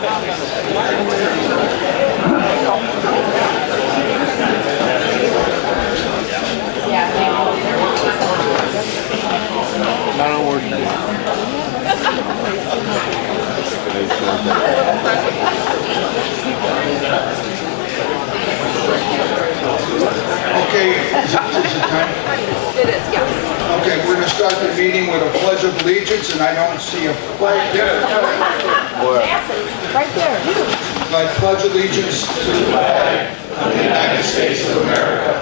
Not on ordinance. Okay, is it time? It is, yeah. Okay, we're going to start the meeting with a pledge of allegiance, and I don't see a flag. Right there. I pledge allegiance to the flag of the United States of America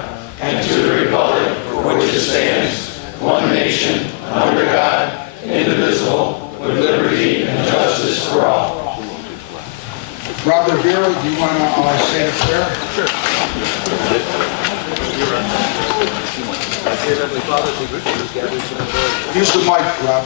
and to the republic for which it stands, one nation, under God, indivisible, with liberty and justice for all. Robert Vera, do you want to say a prayer? Sure. Use the mic, Rob.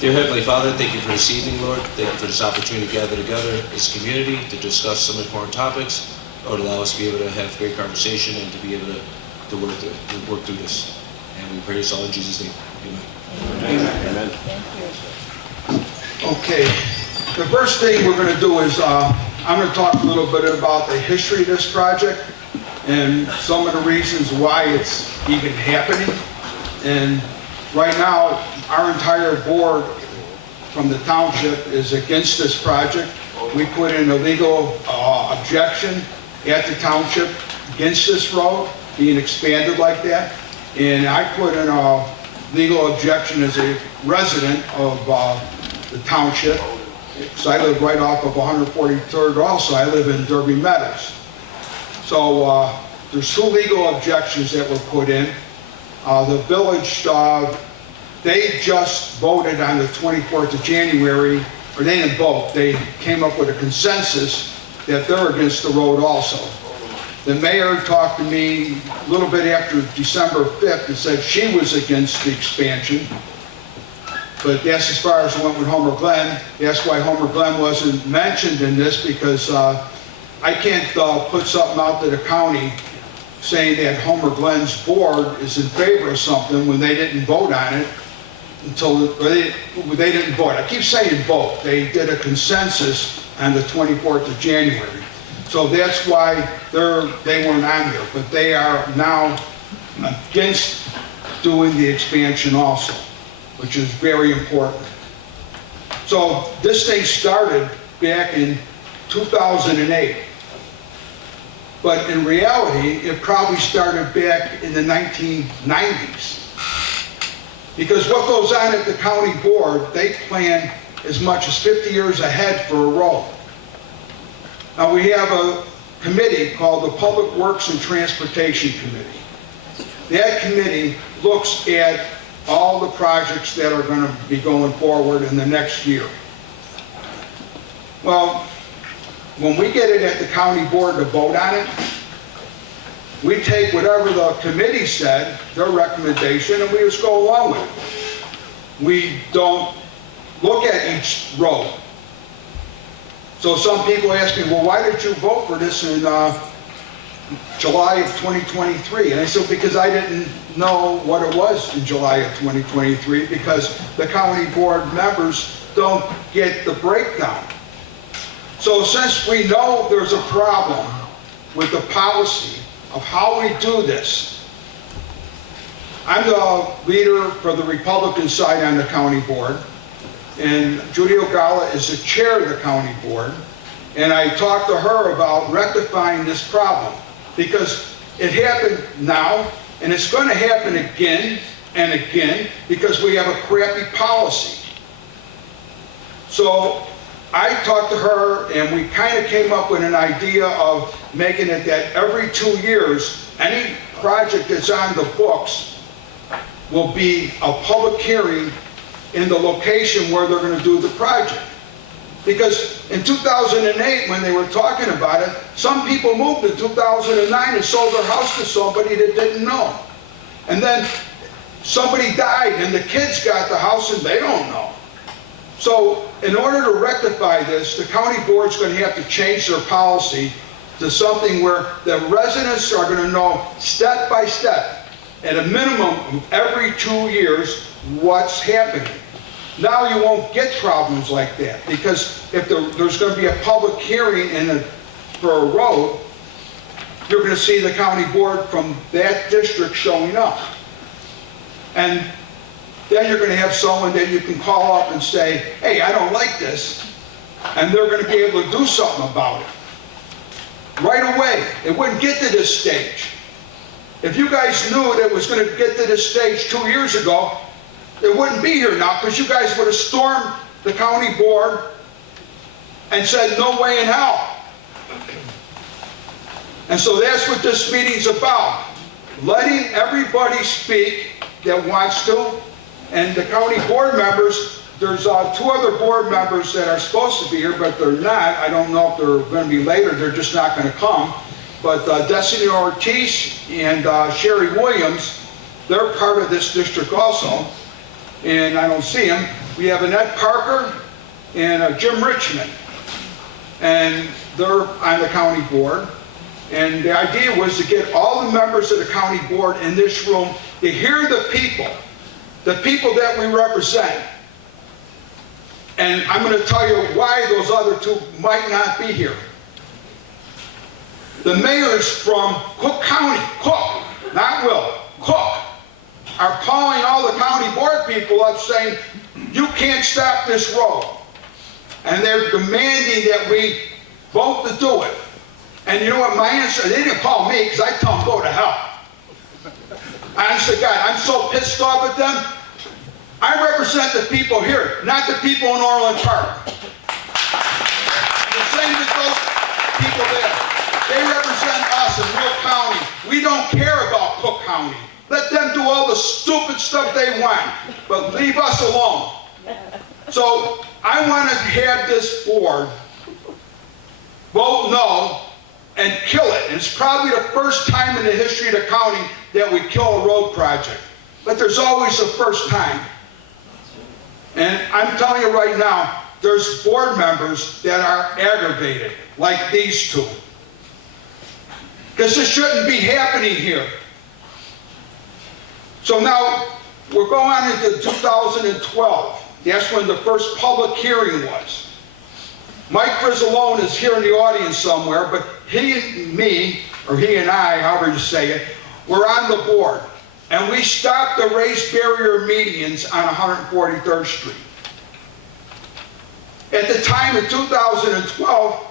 Dear Heavenly Father, thank you for this evening, Lord. Thank you for this opportunity to gather together as a community to discuss some important topics. Lord, allow us to be able to have great conversation and to be able to work through this. And we pray this all in Jesus' name. Amen. Amen. Okay, the first thing we're going to do is I'm going to talk a little bit about the history of this project and some of the reasons why it's even happening. And right now, our entire board from the township is against this project. We put in a legal objection at the township against this road being expanded like that. And I put in a legal objection as a resident of the township, because I live right off of 143rd also. I live in Derby Meadows. So there's two legal objections that were put in. The village, they just voted on the 24th of January, or they didn't vote, they came up with a consensus that they're against the road also. The mayor talked to me a little bit after December 5th and said she was against the expansion. But that's as far as it went with Homer Glen. That's why Homer Glen wasn't mentioned in this, because I can't put something out to the county saying that Homer Glen's board is in favor of something when they didn't vote on it until they didn't vote. I keep saying vote. They did a consensus on the 24th of January. So that's why they weren't on there. But they are now against doing the expansion also, which is very important. So this thing started back in 2008. But in reality, it probably started back in the 1990s. Because what goes on at the county board, they plan as much as 50 years ahead for a road. Now we have a committee called the Public Works and Transportation Committee. That committee looks at all the projects that are going to be going forward in the next year. Well, when we get it at the county board to vote on it, we take whatever the committee said, their recommendation, and we just go along with it. We don't look at each road. So some people ask me, well, why did you vote for this in July of 2023? And I said, because I didn't know what it was in July of 2023, because the county board members don't get the breakdown. So since we know there's a problem with the policy of how we do this, I'm the leader for the Republican side on the county board, and Judy Ogala is the chair of the county board, and I talked to her about rectifying this problem, because it happened now, and it's going to happen again and again, because we have a crappy policy. So I talked to her, and we kind of came up with an idea of making it that every 2 years, any project that's on the books will be a public hearing in the location where they're going to do the project. Because in 2008, when they were talking about it, some people moved in 2009 and sold their house to somebody that didn't know. And then somebody died, and the kids got the house, and they don't know. So in order to rectify this, the county board's going to have to change their policy to something where the residents are going to know step by step at a minimum of every 2 years what's happening. Now you won't get problems like that, because if there's going to be a public hearing for a road, you're going to see the county board from that district showing up. And then you're going to have someone that you can call up and say, hey, I don't like this. And they're going to be able to do something about it. Right away. It wouldn't get to this stage. If you guys knew that it was going to get to this stage 2 years ago, it wouldn't be here now, because you guys would have stormed the county board and said, no way in hell. And so that's what this meeting's about. Letting everybody speak that wants to. And the county board members, there's 2 other board members that are supposed to be here, but they're not. I don't know if they're going to be later. They're just not going to come. But Destiny Ortiz and Sherry Williams, they're part of this district also. And I don't see them. We have Annette Parker and Jim Richmond. And they're on the county board. And the idea was to get all the members of the county board in this room to hear the people that we represent. And I'm going to tell you why those other 2 might not be here. The mayors from Cook County, Cook, not Will, Cook, are calling all the county board people up saying, you can't stop this road. And they're demanding that we vote to do it. And you know what my answer, they didn't call me, because I tell them go to hell. Honest to God, I'm so pissed off at them. I represent the people here, not the people in Orland Park. The same with those people there. They represent us in Will County. We don't care about Cook County. Let them do all the stupid stuff they want, but leave us alone. So I want to have this board vote no and kill it. And it's probably the first time in the history of the county that we kill a road project. But there's always a first time. And I'm telling you right now, there's board members that are aggravated, like these 2. Because this shouldn't be happening here. So now, we're going on into 2012. That's when the first public hearing was. Mike Frizzalone is here in the audience somewhere, but he and me, or he and I, however you say it, were on the board. And we stopped the raised barrier medians on 143rd Street. At the time in 2012,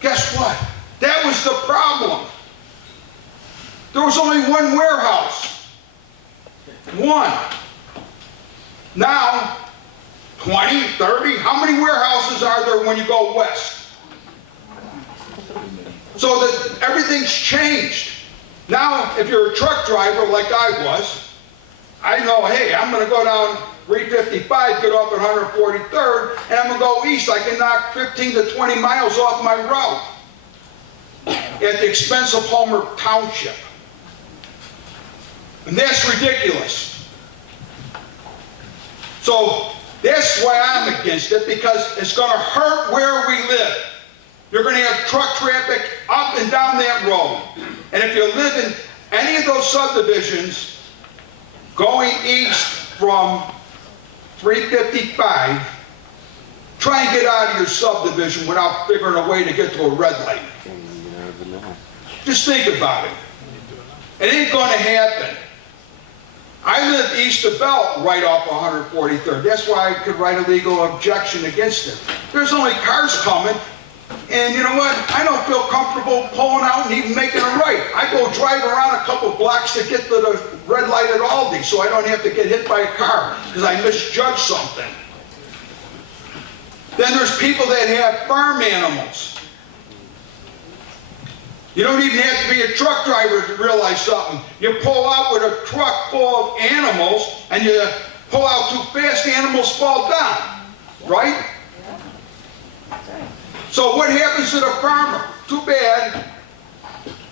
guess what? That was the problem. There was only one warehouse. One. Now, 20, 30, how many warehouses are there when you go west? So that everything's changed. Now, if you're a truck driver like I was, I know, hey, I'm going to go down 355, get off at 143rd, and I'm going to go east. I can knock 15 to 20 miles off my route at the expense of Homer Township. And that's ridiculous. So that's why I'm against it, because it's going to hurt where we live. You're going to have truck traffic up and down that road. And if you live in any of those subdivisions going east from 355, try and get out of your subdivision without figuring a way to get to a red light. Just think about it. It ain't going to happen. I live east of Belt, right off 143rd. That's why I could write a legal objection against it. There's only cars coming, and you know what? I don't feel comfortable pulling out and even making a right. I go drive around a couple blocks to get to the red light at Aldi, so I don't have to get hit by a car because I misjudged something. Then there's people that have farm animals. You don't even have to be a truck driver to realize something. You pull out with a truck full of animals, and you pull out too fast, the animals fall down, right? So what happens to the farmer? Too bad.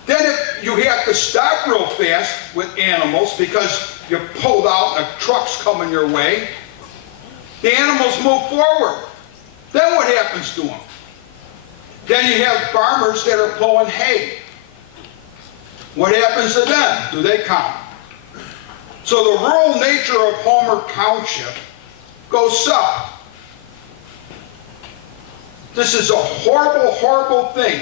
Then if you have to stop real fast with animals because you pulled out and a truck's coming your way, the animals move forward. Then what happens to them? Then you have farmers that are pulling hay. What happens to them? Do they count? So the rural nature of Homer Township goes south. This is a horrible, horrible thing.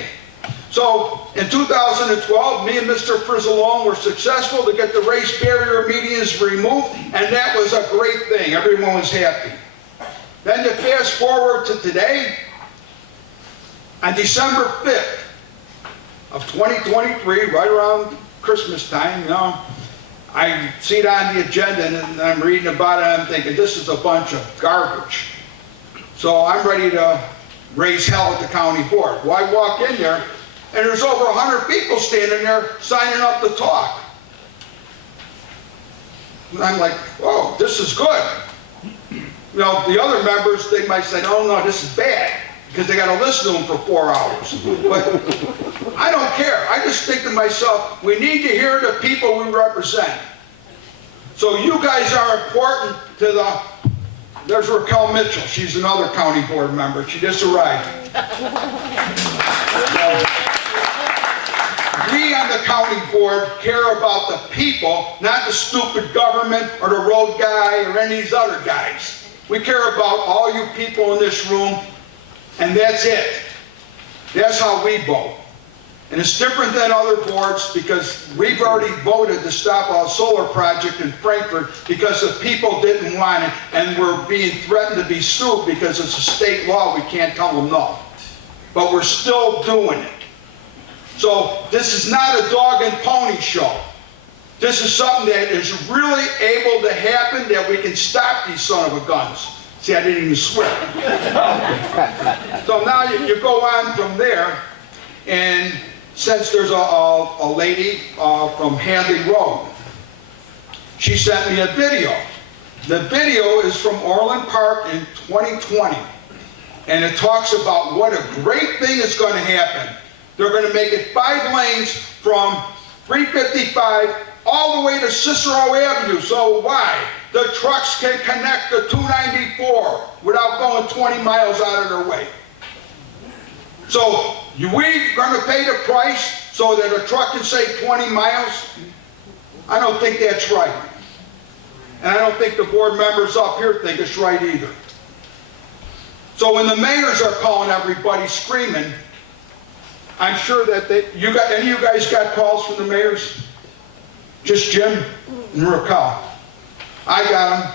So in 2012, me and Mr. Frizzalone were successful to get the race barrier medians removed, and that was a great thing. Everyone was happy. Then to fast forward to today, on December 5th of 2023, right around Christmas time, you know, I see it on the agenda and I'm reading about it and I'm thinking, this is a bunch of garbage. So I'm ready to raise hell at the county board. Well, I walk in there and there's over 100 people standing there signing up to talk. And I'm like, whoa, this is good. You know, the other members, they might say, oh no, this is bad, because they got to listen to them for 4 hours. But I don't care. I just think to myself, we need to hear the people we represent. So you guys are important to the, there's Raquel Mitchell. She's another county board member. She just arrived. So, we on the county board care about the people, not the stupid government or the road guy or any of these other guys. We care about all you people in this room, and that's it. That's how we vote. And it's different than other boards because we've already voted to stop a solar project in Frankfurt because the people didn't want it, and we're being threatened to be sued because it's a state law. We can't tell them no. But we're still doing it. So this is not a dog and pony show. This is something that is really able to happen, that we can stop these son of a guns. See, I didn't even swear. So now you go on from there, and since there's a lady from Hadley Road, she sent me a video. The video is from Orland Park in 2020, and it talks about what a great thing is going to happen. They're going to make it 5 lanes from 355 all the way to Cicero Avenue. So why? The trucks can connect to 294 without going 20 miles out of their way. So we're going to pay the price so that a truck can save 20 miles? I don't think that's right. And I don't think the board members up here think it's right either. So when the mayors are calling everybody screaming, I'm sure that any of you guys got calls from the mayors? Just Jim and Raquel. I got them.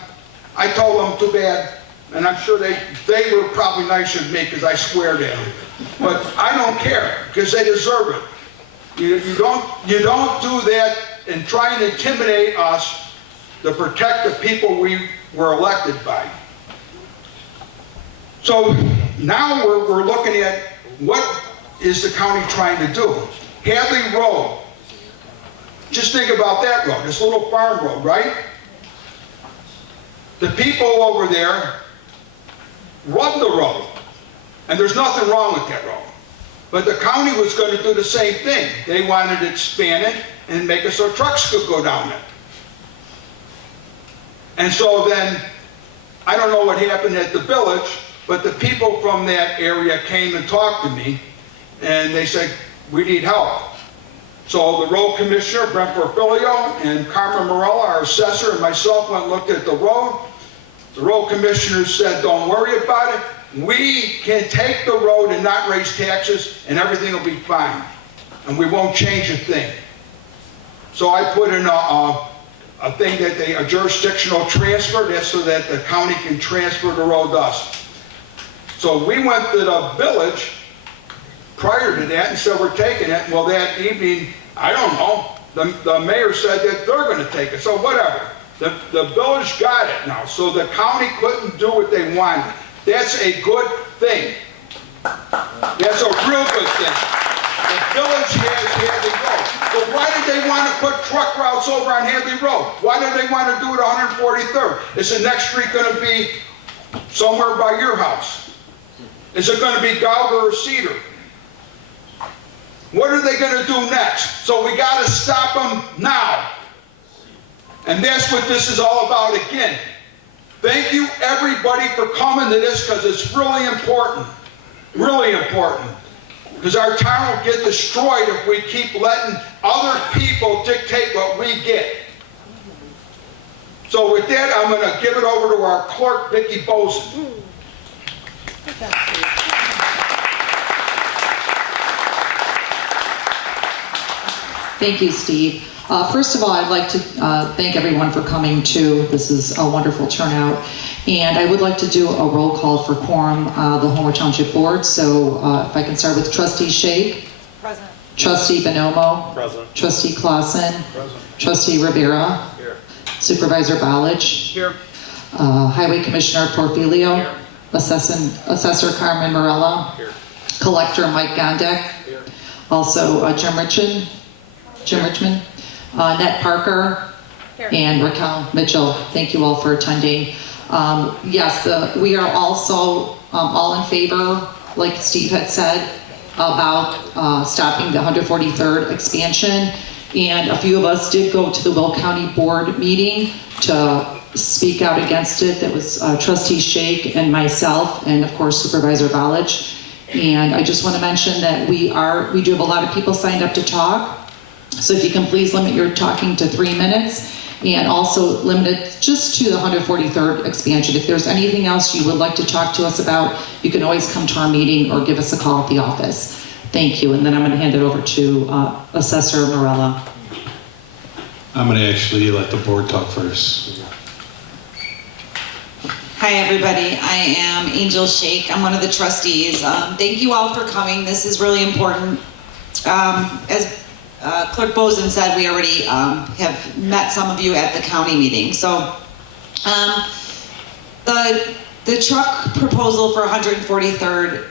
I told them too bad, and I'm sure they were probably nicer than me because I sweared at them. But I don't care because they deserve it. You don't do that and try and intimidate us to protect the people we were elected by. So now we're looking at what is the county trying to do. Hadley Road. Just think about that road, this little farm road, right? The people over there run the road, and there's nothing wrong with that road. But the county was going to do the same thing. They wanted to expand it and make it so trucks could go down it. And so then, I don't know what happened at the village, but the people from that area came and talked to me, and they said, we need help. So the road commissioner, Brent Porfilio, and Carmen Morella, our assessor, and myself went and looked at the road. The road commissioner said, don't worry about it. We can take the road and not raise taxes, and everything will be fine. And we won't change a thing. So I put in a thing that a jurisdictional transfer, that's so that the county can transfer the road to us. So we went to the village prior to that and said we're taking it. Well, that evening, I don't know, the mayor said that they're going to take it. So whatever. The village got it now. So the county couldn't do what they wanted. That's a good thing. That's a real good thing. The village has Hadley Road. But why did they want to put truck routes over on Hadley Road? Why did they want to do it 143rd? Is the next street going to be somewhere by your house? Is it going to be Gauger or Cedar? What are they going to do next? So we got to stop them now. And that's what this is all about again. Thank you everybody for coming to this because it's really important. Really important. Because our town will get destroyed if we keep letting other people dictate what we get. So with that, I'm going to give it over to our clerk, Vicki Boson. Thank you, Steve. First of all, I'd like to thank everyone for coming too. This is a wonderful turnout. And I would like to do a roll call for quorum, the Homer Township Board. So if I can start with Trustee Shake. Present. Trustee Bonomo. Present. Trustee Clausen. Present. Trustee Rivera. Here. Supervisor Balich. Here. Highway Commissioner Porfilio. Here. Assessor Carmen Morella. Here. Collector Mike Gondek. Here. Also Jim Richmond. Ned Parker. Here. And Raquel Mitchell. Thank you all for attending. Yes, we are also all in favor, like Steve had said, about stopping the 143rd expansion. And a few of us did go to the Will County Board meeting to speak out against it. That was Trustee Shake and myself, and of course Supervisor Balich. And I just want to mention that we do have a lot of people signed up to talk. So if you can please limit your talking to 3 minutes, and also limit it just to the 143rd expansion. If there's anything else you would like to talk to us about, you can always come to our meeting or give us a call at the office. Thank you, and then I'm going to hand it over to Assessor Morella. I'm going to actually let the board talk first. Hi everybody, I am Angel Shake. I'm one of the trustees. Thank you all for coming. This is really important. As Clerk Boson said, we already have met some of you at the county meeting. So the truck proposal for 143rd,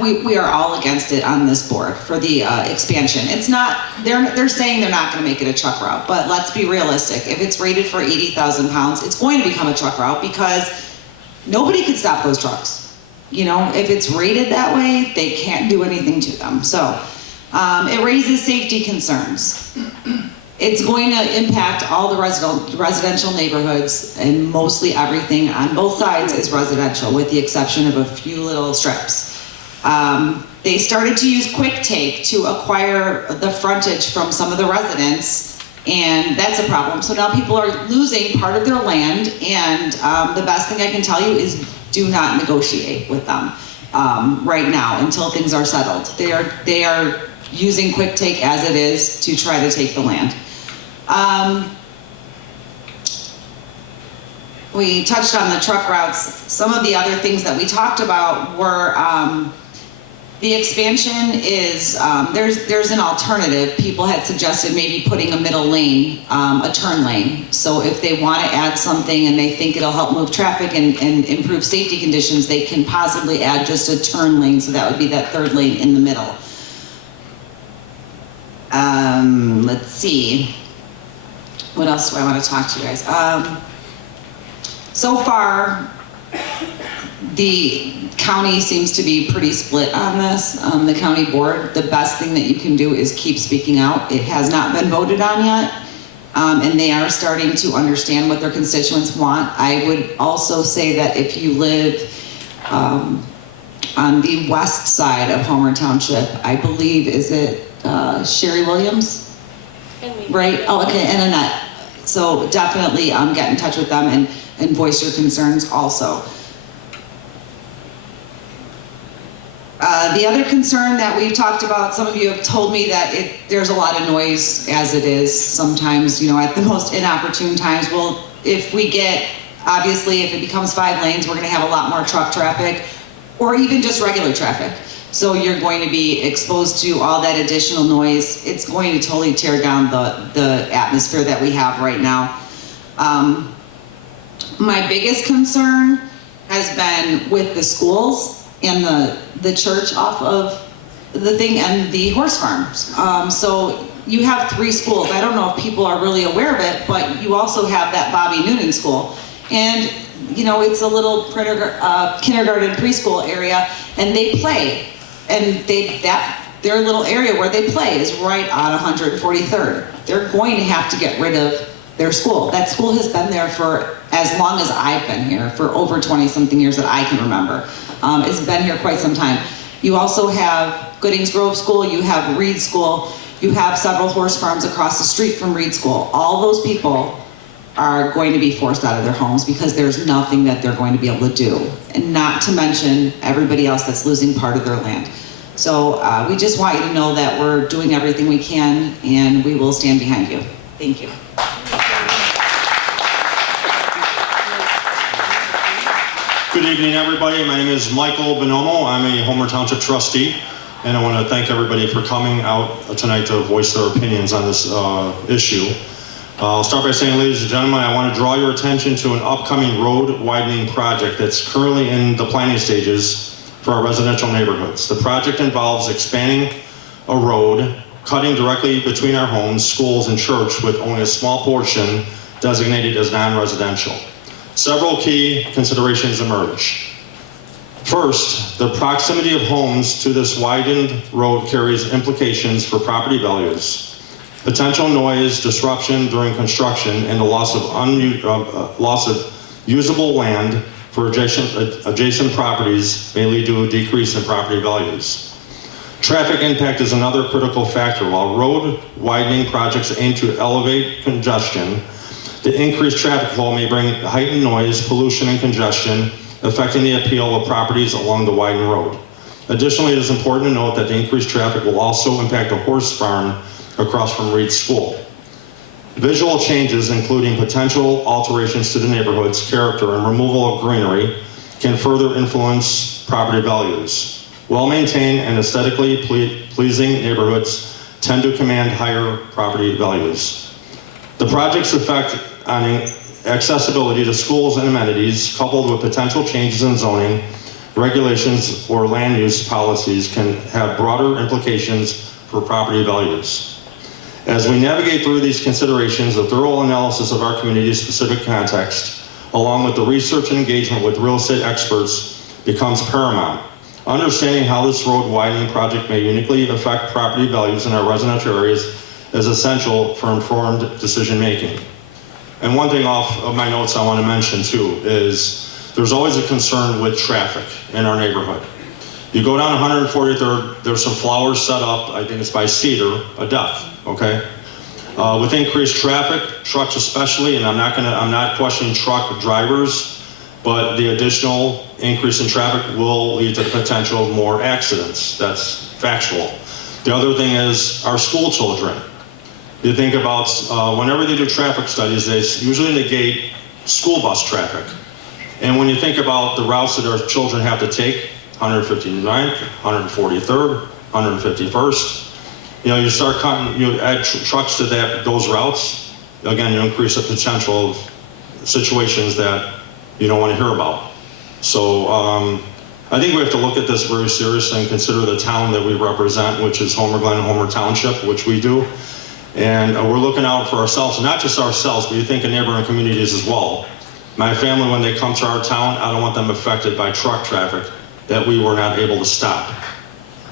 we are all against it on this board for the expansion. It's not, they're saying they're not going to make it a truck route, but let's be realistic. If it's rated for 80,000 pounds, it's going to become a truck route because nobody could stop those trucks. You know, if it's rated that way, they can't do anything to them. So it raises safety concerns. It's going to impact all the residential neighborhoods, and mostly everything on both sides is residential, with the exception of a few little strips. They started to use Quick Take to acquire the frontage from some of the residents, and that's a problem. So now people are losing part of their land, and the best thing I can tell you is do not negotiate with them right now until things are settled. They are using Quick Take as it is to try to take the land. We touched on the truck routes. Some of the other things that we talked about were the expansion is, there's an alternative. People had suggested maybe putting a middle lane, a turn lane. So if they want to add something and they think it'll help move traffic and improve safety conditions, they can possibly add just a turn lane. So that would be that third lane in the middle. Let's see. What else do I want to talk to you guys? So far, the county seems to be pretty split on this. The county board, the best thing that you can do is keep speaking out. It has not been voted on yet, and they are starting to understand what their constituents want. I would also say that if you live on the west side of Homer Township, I believe, is it Sherry Williams? Right? Oh, okay, and Annette. So definitely get in touch with them and voice your concerns also. The other concern that we've talked about, some of you have told me that there's a lot of noise as it is sometimes, you know, at the most inopportune times. Well, if we get, obviously, if it becomes 5 lanes, we're going to have a lot more truck traffic or even just regular traffic. So you're going to be exposed to all that additional noise. It's going to totally tear down the atmosphere that we have right now. My biggest concern has been with the schools and the church off of the thing and the horse farms. So you have 3 schools. I don't know if people are really aware of it, but you also have that Bobby Noonan school. And you know, it's a little kindergarten preschool area, and they play. And their little area where they play is right on 143rd. They're going to have to get rid of their school. That school has been there for as long as I've been here, for over 20-something years that I can remember. It's been here quite some time. You also have Goodings Grove School, you have Reed School, you have several horse farms across the street from Reed School. All those people are going to be forced out of their homes because there's nothing that they're going to be able to do. And not to mention everybody else that's losing part of their land. So we just want you to know that we're doing everything we can and we will stand behind you. Thank you. Good evening, everybody. My name is Michael Bonomo. I'm a Homer Township trustee, and I want to thank everybody for coming out tonight to voice their opinions on this issue. I'll start by saying, ladies and gentlemen, I want to draw your attention to an upcoming road widening project that's currently in the planning stages for our residential neighborhoods. The project involves expanding a road, cutting directly between our homes, schools, and church with only a small portion designated as non-residential. Several key considerations emerge. First, the proximity of homes to this widened road carries implications for property values. Potential noise disruption during construction and the loss of usable land for adjacent properties may lead to a decrease in property values. Traffic impact is another critical factor. While road widening projects aim to elevate congestion, the increased traffic flow may bring heightened noise, pollution, and congestion, affecting the appeal of properties along the widened road. Additionally, it is important to note that the increased traffic will also impact a horse farm across from Reed School. Visual changes, including potential alterations to the neighborhood's character and removal of greenery, can further influence property values. Well-maintained and aesthetically pleasing neighborhoods tend to command higher property values. The project's effect on accessibility to schools and amenities, coupled with potential changes in zoning, regulations, or land use policies, can have broader implications for property values. As we navigate through these considerations, a thorough analysis of our community's specific context, along with the research and engagement with real estate experts, becomes paramount. Understanding how this road widening project may uniquely affect property values in our residential areas is essential for informed decision making. And one thing off of my notes I want to mention too is there's always a concern with traffic in our neighborhood. You go down 143rd, there's some flowers set up, I think it's by Cedar, a death, okay? With increased traffic, trucks especially, and I'm not questioning truck drivers, but the additional increase in traffic will lead to the potential of more accidents. That's factual. The other thing is our school children. You think about, whenever they do traffic studies, they usually negate school bus traffic. And when you think about the routes that our children have to take, 159th, 143rd, 151st, you know, you start cutting, you add trucks to those routes, again, you increase the potential of situations that you don't want to hear about. So I think we have to look at this very seriously and consider the town that we represent, which is Homer Glen and Homer Township, which we do. And we're looking out for ourselves, not just ourselves, but you think of neighboring communities as well. My family, when they come to our town, I don't want them affected by truck traffic that we were not able to stop.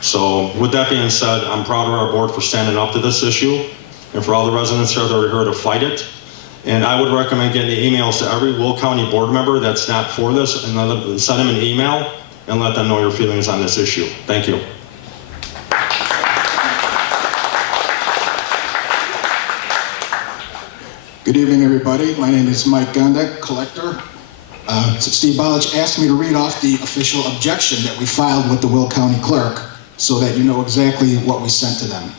So with that being said, I'm proud of our board for standing up to this issue and for all the residents here that are here to fight it. And I would recommend getting the emails to every Will County board member that's not for this and send them an email and let them know your feelings on this issue. Thank you. Good evening, everybody. My name is Mike Gondek, collector. Steve Bolich asked me to read off the official objection that we filed with the Will County clerk so that you know exactly what we sent to them.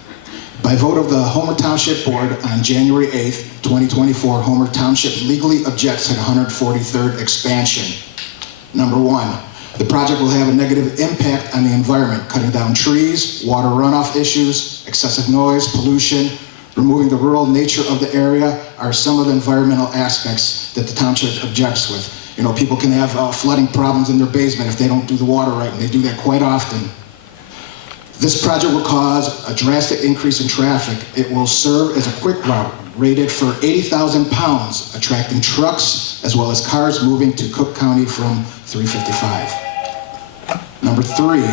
By vote of the Homer Township Board on January 8th, 2024, Homer Township legally objects to the 143rd expansion. Number one, the project will have a negative impact on the environment, cutting down trees, water runoff issues, excessive noise, pollution. Removing the rural nature of the area are some of the environmental aspects that the township objects with. You know, people can have flooding problems in their basement if they don't do the water right, and they do that quite often. This project will cause a drastic increase in traffic. It will serve as a quick route rated for 80,000 pounds, attracting trucks as well as cars moving to Cook County from 355. Number three,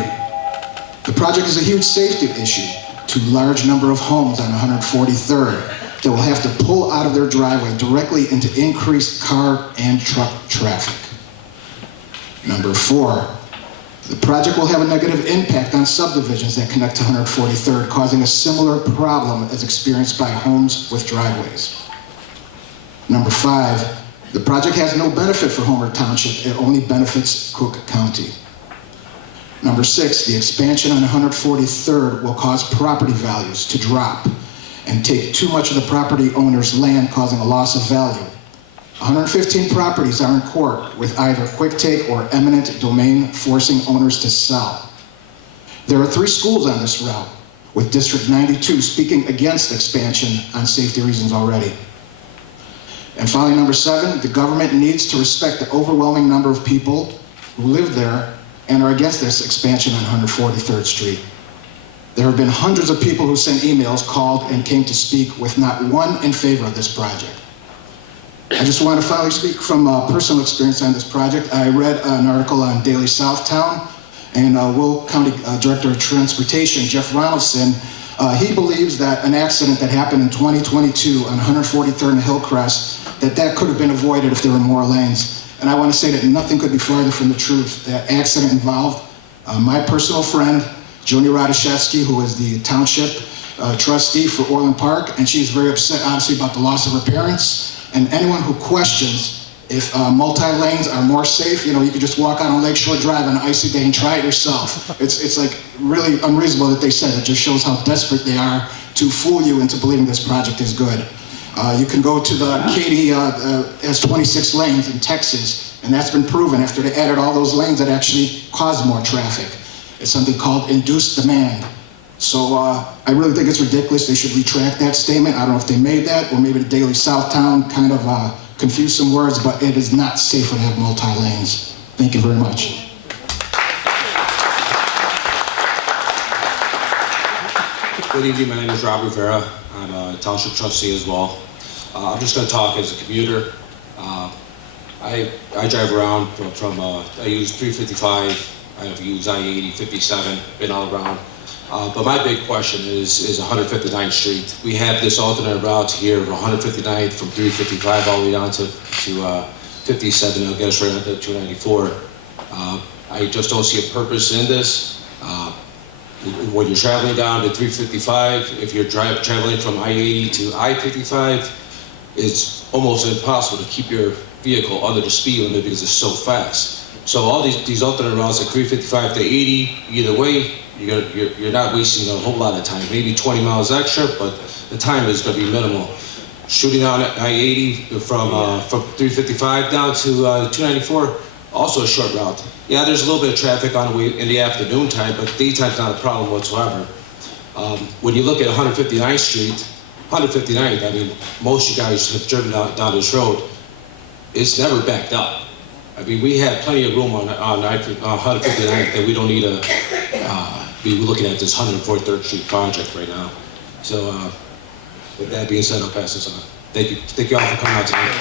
the project is a huge safety issue to a large number of homes on 143rd that will have to pull out of their driveway directly into increased car and truck traffic. Number four, the project will have a negative impact on subdivisions that connect to 143rd, causing a similar problem as experienced by homes with driveways. Number 5, the project has no benefit for Homer Township. It only benefits Cook County. Number 6, the expansion on 143rd will cause property values to drop and take too much of the property owner's land, causing a loss of value. 115 properties are in court with either quick take or eminent domain forcing owners to sell. There are 3 schools on this route, with District 92 speaking against expansion on safety reasons already. And finally, number 7, the government needs to respect the overwhelming number of people who live there and are against this expansion on 143rd Street. There have been hundreds of people who sent emails, called, and came to speak with not one in favor of this project. I just want to finally speak from personal experience on this project. I read an article on Daily Southtown, and Will County Director of Transportation, Jeff Ronaldson, he believes that an accident that happened in 2022 on 143rd and Hillcrest, that could have been avoided if there were more lanes. And I want to say that nothing could be farther from the truth. That accident involved my personal friend, Joni Radoszewski, who is the Township Trustee for Orland Park, and she's very upset, obviously, about the loss of her parents. And anyone who questions if multi-lanes are more safe, you could just walk out on Lakeshore Drive on an icy day and try it yourself. It's like really unreasonable that they said it. It just shows how desperate they are to fool you into believing this project is good. You can go to the Katy, has 26 lanes in Texas, and that's been proven after they added all those lanes that actually caused more traffic. It's something called induced demand. So I really think it's ridiculous. They should retract that statement. I don't know if they made that, or maybe the Daily Southtown kind of confused some words, but it is not safer to have multi-lanes. Thank you very much. Good evening, my name is Rob Rivera. I'm a Township Trustee as well. I'm just going to talk as a commuter. I drive around I use 355, I've used I-80, 57, been all around. But my big question is 159th Street. We have this alternate route here of 159th from 355 all the way down to 57. It'll get us right onto 294. I just don't see a purpose in this. When you're traveling down to 355, if you're traveling from I-80 to I-55, it's almost impossible to keep your vehicle under the speed limit because it's so fast. So all these alternate routes at 355 to 80, either way, you're not wasting a whole lot of time. Maybe 20 miles extra, but the time is going to be minimal. Shooting down at I-80 from 355 down to 294, also a short route. Yeah, there's a little bit of traffic on the way in the afternoon time, but daytime's not a problem whatsoever. When you look at 159th Street, 159th, I mean, most of you guys have driven down this road. It's never backed up. I mean, we have plenty of room on 159th that we don't need to be looking at this 143rd Street project right now. So with that being said, I'll pass this on. Thank you. Thank you all for coming out tonight.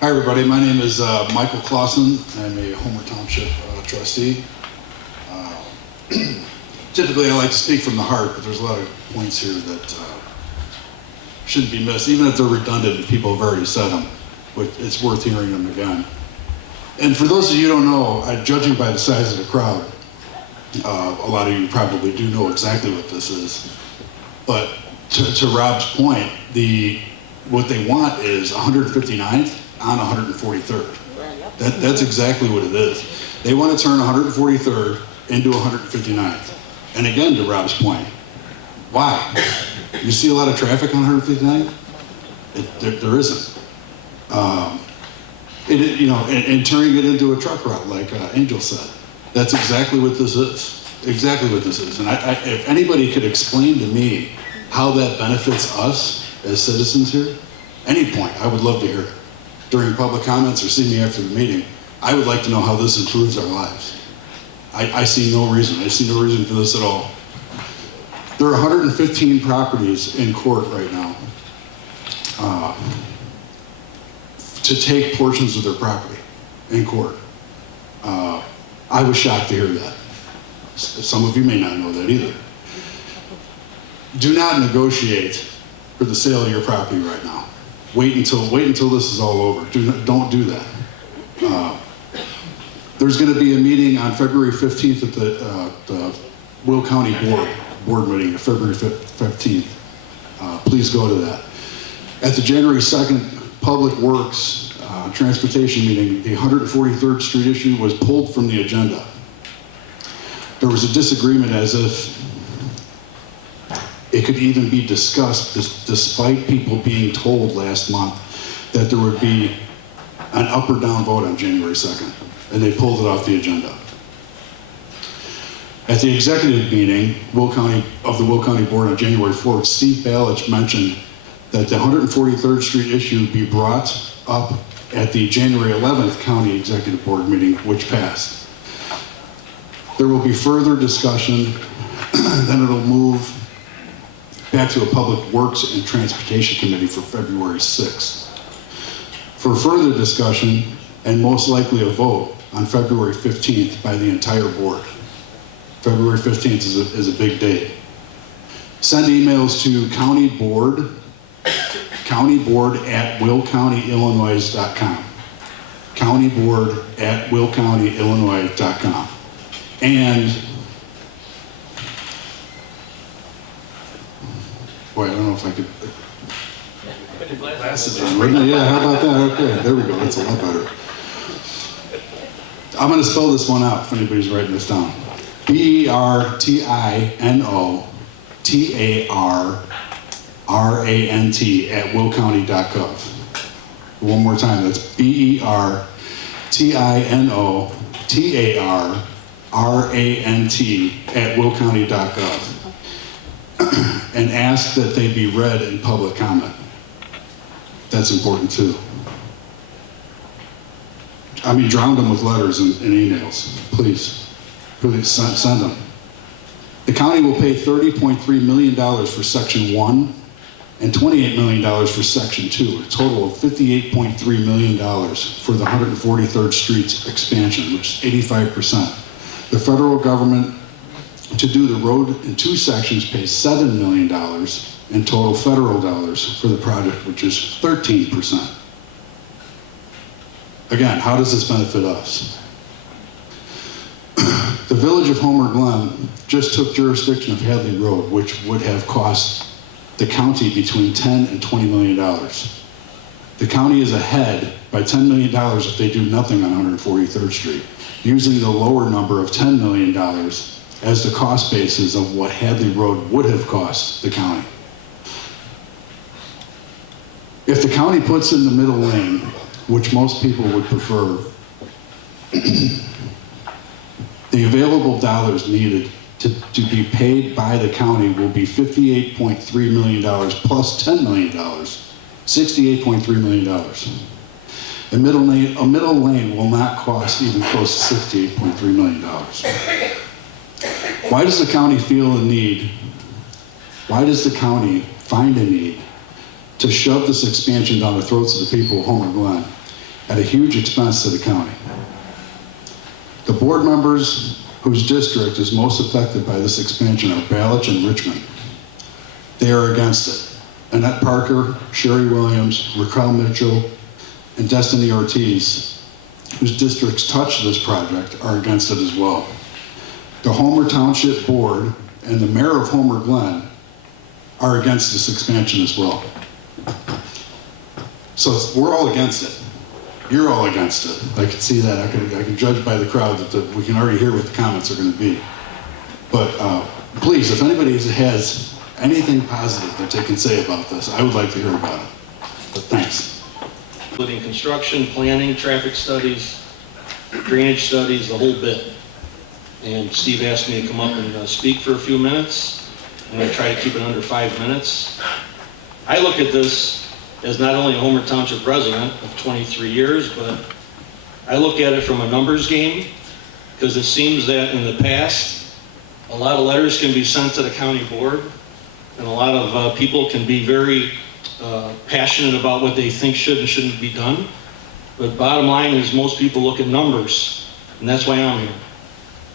Hi, everybody. My name is Michael Clausen. I'm a Homer Township trustee. Typically, I like to speak from the heart, but there's a lot of points here that shouldn't be missed, even if they're redundant and people have already said them. But it's worth hearing them again. And for those of you who don't know, judging by the size of the crowd, a lot of you probably do know exactly what this is. But to Rob's point, what they want is 159th on 143rd. That's exactly what it is. They want to turn 143rd into 159th. And again, to Rob's point, why? You see a lot of traffic on 159th? There isn't. And turning it into a truck route, like Angel said. That's exactly what this is. Exactly what this is. And if anybody could explain to me how that benefits us as citizens here, any point, I would love to hear it. During public comments or see me after the meeting, I would like to know how this improves our lives. I see no reason. I see no reason for this at all. There are 115 properties in court right now to take portions of their property in court. I was shocked to hear that. Some of you may not know that either. Do not negotiate for the sale of your property right now. Wait until this is all over. Don't do that. There's going to be a meeting on February 15th at the Will County Board board meeting, February 15th. Please go to that. At the January 2nd Public Works Transportation meeting, the 143rd Street issue was pulled from the agenda. There was a disagreement as if it could even be discussed, despite people being told last month that there would be an up or down vote on January 2nd, and they pulled it off the agenda. At the executive meeting of the Will County Board on January 4th, Steve Balich mentioned that the 143rd Street issue be brought up at the January 11th County Executive Board meeting, which passed. There will be further discussion, then it'll move back to a Public Works and Transportation Committee for February 6th. For further discussion, and most likely a vote on February 15th by the entire board. February 15th is a big date. Send emails to countyboard at willcountyillinois.com. Countyboard at willcountyillinois.com. And, boy, I don't know if I could. Glasses on, right? Yeah, how about that? Okay, there we go. That's a lot better. I'm going to spell this one out if anybody's writing this down. BERTINOTARRANT at willcounty.gov. One more time, that's BERTINOTARRANT at willcounty.gov. And ask that they be read in public comment. That's important too. I mean, drown them with letters and emails, please. Please send them. The county will pay $30.3 million for Section 1 and $28 million for Section 2, a total of $58.3 million for the 143rd Street expansion, which is 85%. The federal government, to do the road in 2 sections, pays $7 million in total federal dollars for the project, which is 13%. Again, how does this benefit us? The village of Homer Glen just took jurisdiction of Hadley Road, which would have cost the county between $10 and $20 million. The county is ahead by $10 million if they do nothing on 143rd Street, using the lower number of $10 million as the cost basis of what Hadley Road would have cost the county. If the county puts in the middle lane, which most people would prefer, the available dollars needed to be paid by the county will be $58.3 million plus $10 million, $68.3 million. A middle lane will not cost even close to $68.3 million. Why does the county feel a need? Why does the county find a need to shove this expansion down the throats of the people of Homer Glen at a huge expense to the county? The board members whose district is most affected by this expansion are Balich and Richmond. They are against it. Annette Parker, Sherry Williams, Raquel Mitchell, and Destiny Ortiz, whose districts touch this project, are against it as well. The Homer Township Board and the mayor of Homer Glen are against this expansion as well. So we're all against it. You're all against it. I can see that. I can judge by the crowd that we can already hear what the comments are going to be. But please, if anybody has anything positive that they can say about this, I would like to hear about it. But thanks. Including construction, planning, traffic studies, drainage studies, the whole bit. And Steve asked me to come up and speak for a few minutes. I'm going to try to keep it under 5 minutes. I look at this as not only a Homer Township resident of 23 years, but I look at it from a numbers game, because it seems that in the past, a lot of letters can be sent to the county board, and a lot of people can be very passionate about what they think should and shouldn't be done. But bottom line is most people look at numbers, and that's why I'm here.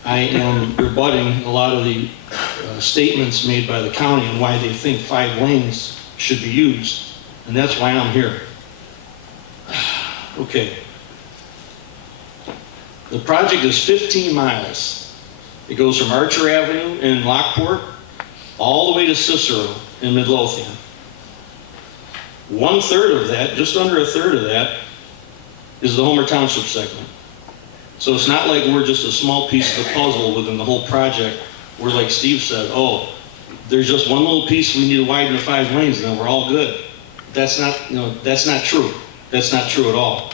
I am rebutting a lot of the statements made by the county and why they think 5 lanes should be used. And that's why I'm here. Okay. The project is 15 miles. It goes from Archer Avenue in Lockport all the way to Cicero in Midlothian. 1/3 of that, just under 1/3 of that, is the Homer Township segment. So it's not like we're just a small piece of the puzzle within the whole project, where, like Steve said, oh, there's just one little piece we need to widen to 5 lanes and then we're all good. That's not, that's not true. That's not true at all.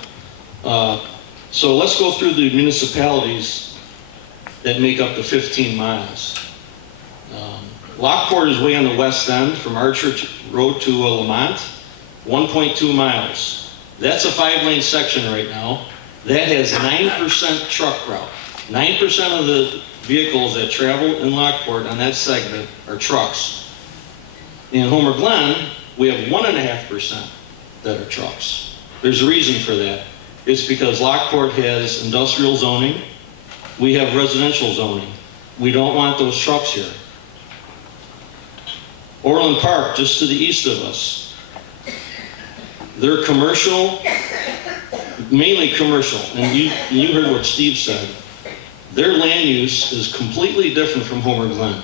So let's go through the municipalities that make up the 15 miles. Lockport is way on the west end from Archer Road to Lamont, 1.2 miles. That's a 5-lane section right now. That has 9% truck route. 9% of the vehicles that travel in Lockport on that segment are trucks. In Homer Glen, we have 1.5% that are trucks. There's a reason for that. It's because Lockport has industrial zoning. We have residential zoning. We don't want those trucks here. Orland Park, just to the east of us, they're commercial, mainly commercial. And you heard what Steve said. Their land use is completely different from Homer Glen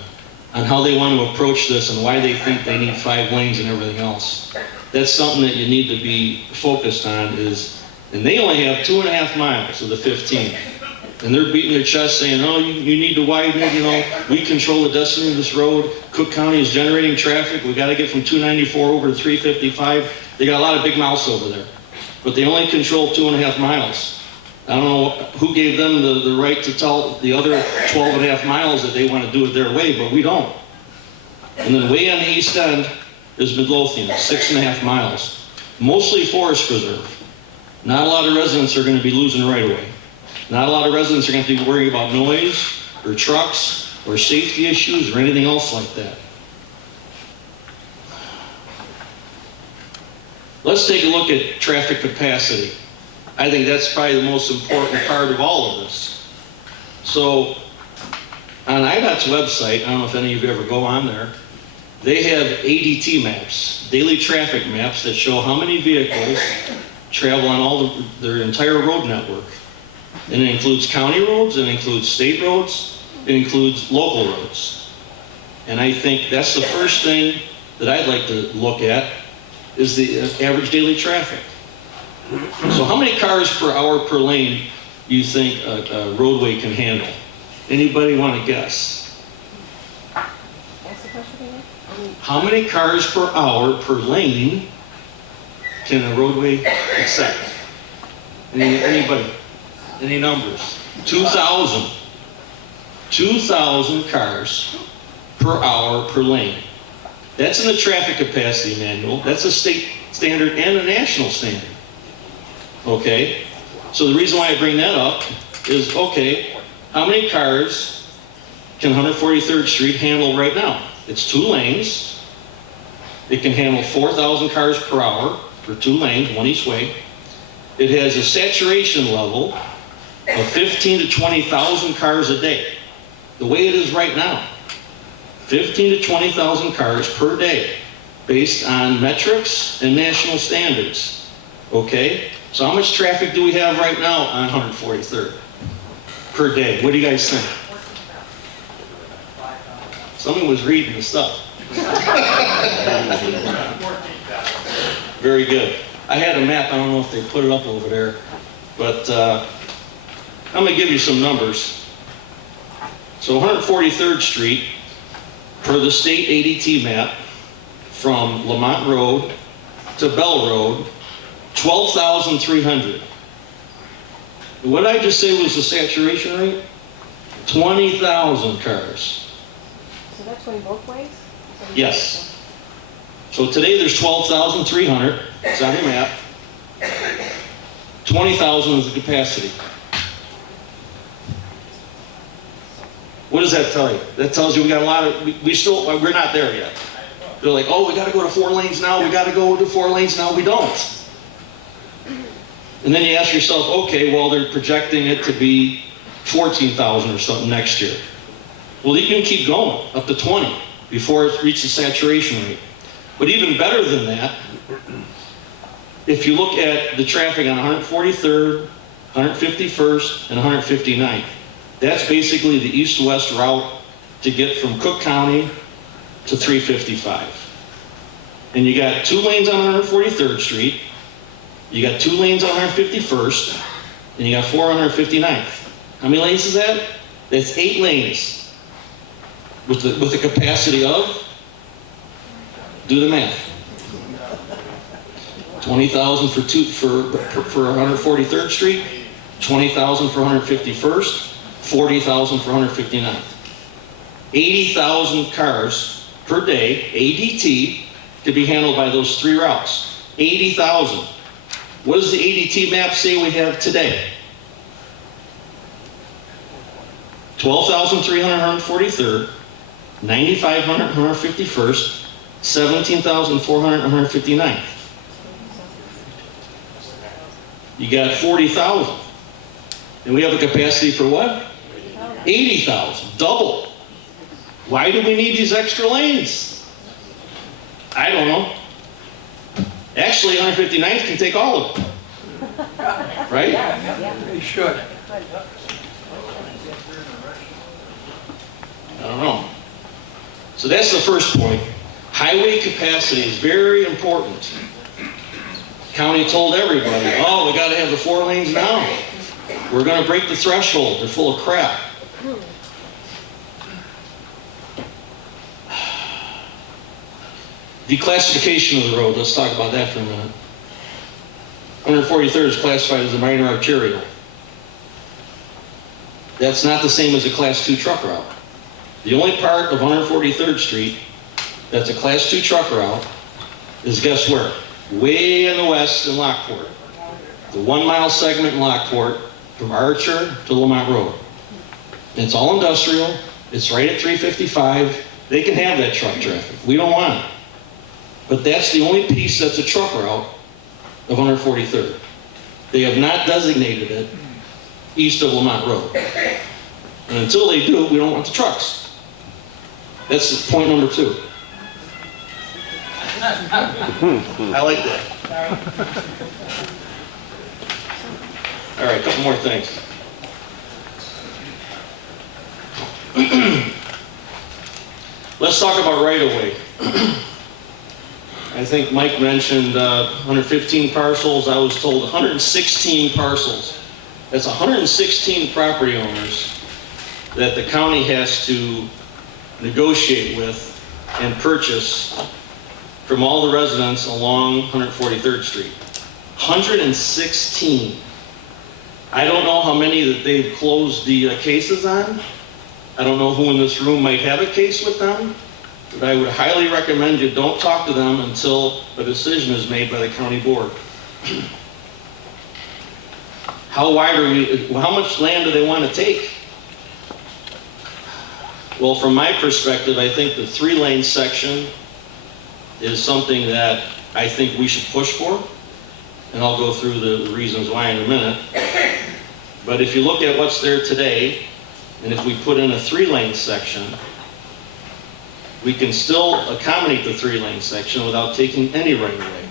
on how they want to approach this and why they think they need 5 lanes and everything else. That's something that you need to be focused on and they only have 2.5 miles of the 15. And they're beating their chest saying, oh, you need to widen it, we control the destiny of this road. Cook County is generating traffic. We got to get from 294 over to 355. They got a lot of big mouths over there. But they only control 2.5 miles. I don't know who gave them the right to tell the other 12.5 miles that they want to do it their way, but we don't. And then way on the east end is Midlothian, 6.5 miles. Mostly forest preserve. Not a lot of residents are going to be losing right away. Not a lot of residents are going to be worried about noise or trucks or safety issues or anything else like that. Let's take a look at traffic capacity. I think that's probably the most important part of all of this. So on IDOT's website, I don't know if any of you ever go on there, they have ADT maps, daily traffic maps that show how many vehicles travel on their entire road network. And it includes county roads, it includes state roads, it includes local roads. And I think that's the first thing that I'd like to look at is the average daily traffic. So how many cars per hour per lane do you think a roadway can handle? Anybody want to guess? How many cars per hour per lane can a roadway accept? Anybody? Any numbers? 2,000. 2,000 cars per hour per lane. That's in the traffic capacity manual. That's a state standard and a national standard. Okay? So the reason why I bring that up is, okay, how many cars can 143rd Street handle right now? It's 2 lanes. It can handle 4,000 cars per hour for 2 lanes, 1 each way. It has a saturation level of 15 to 20,000 cars a day. The way it is right now. 15 to 20,000 cars per day based on metrics and national standards. Okay? So how much traffic do we have right now on 143rd per day? What do you guys think? Someone was reading the stuff. Very good. I had a map, I don't know if they put it up over there, but I'm going to give you some numbers. So 143rd Street, per the state ADT map, from Lamont Road to Bell Road, 12,300. What did I just say was the saturation rate? 20,000 cars. So that's going both ways? Yes. So today there's 12,300. It's on the map. 20,000 is the capacity. What does that tell you? That tells you we got a lot of, we're not there yet. They're like, oh, we got to go to 4 lanes now, we got to go to 4 lanes now. We don't. And then you ask yourself, okay, well, they're projecting it to be 14,000 or something next year. Well, you can keep going up to 20 before it reaches saturation rate. But even better than that, if you look at the traffic on 143rd, 151st, and 159th, that's basically the east-west route to get from Cook County to 355. And you got 2 lanes on 143rd Street, you got 2 lanes on 151st, and you got 4 on 159th. How many lanes is that? That's 8 lanes with the capacity of, do the math, 20,000 for 143rd Street, 20,000 for 151st, 40,000 for 159th. 80,000 cars per day, ADT, to be handled by those 3 routes. 80,000. What does the ADT map say we have today? 12,300 143rd, 9,500 151st, 17,400 159th. You got 40,000. And we have a capacity for what? 80,000, double. Why do we need these extra lanes? I don't know. Actually, 159th can take all of them. Right? They should. I don't know. So that's the first point. Highway capacity is very important. County told everybody, oh, we got to have the 4 lanes now. We're going to break the threshold. They're full of crap. Declassification of the road. Let's talk about that for a minute. 143rd is classified as a minor arterial. That's not the same as a Class 2 truck route. The only part of 143rd Street that's a Class 2 truck route is, guess where? Way in the west in Lockport. The 1 mile segment in Lockport from Archer to Lamont Road. And it's all industrial. It's right at 355. They can have that truck traffic. We don't want it. But that's the only piece that's a truck route of 143rd. They have not designated it east of Lamont Road. And until they do, we don't want the trucks. That's point number 2. I like that. All right, a couple more things. Let's talk about right-of-way. I think Mike mentioned 115 parcels. I was told 116 parcels. That's 116 property owners that the county has to negotiate with and purchase from all the residents along 143rd Street. 116. I don't know how many that they've closed the cases on. I don't know who in this room might have a case with them, but I would highly recommend you don't talk to them until a decision is made by the county board. How much land do they want to take? Well, from my perspective, I think the 3-lane section is something that I think we should push for, and I'll go through the reasons why in a minute. But if you look at what's there today, and if we put in a 3-lane section, we can still accommodate the 3-lane section without taking any right-of-way.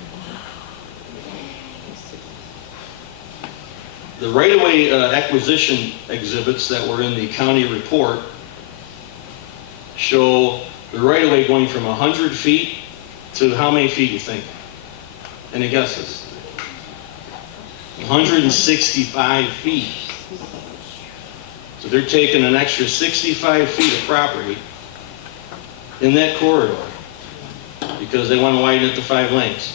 The right-of-way acquisition exhibits that were in the county report show the right-of-way going from 100 feet to how many feet you think? Any guesses? 165 feet. So they're taking an extra 65 feet of property in that corridor because they want to widen it to 5 lanes.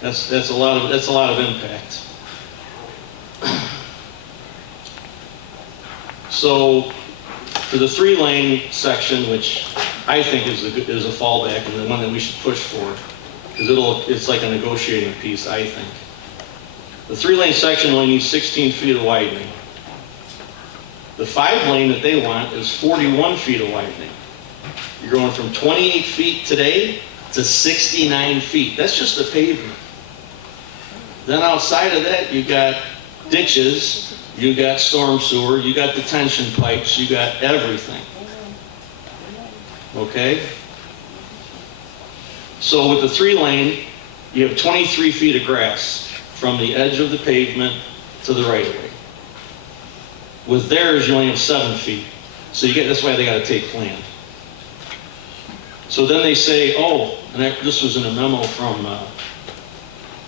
That's a lot of impact. So for the 3-lane section, which I think is a fallback and the one that we should push for, because it's like a negotiating piece, I think. The 3-lane section only needs 16 feet of widening. The 5-lane that they want is 41 feet of widening. You're going from 28 feet today to 69 feet. That's just the pavement. Then outside of that, you got ditches, you got storm sewer, you got detention pipes, you got everything. Okay? So with the 3-lane, you have 23 feet of grass from the edge of the pavement to the right-of-way. With theirs, you only have 7 feet. So that's why they got to take land. So then they say, oh, and this was in a memo from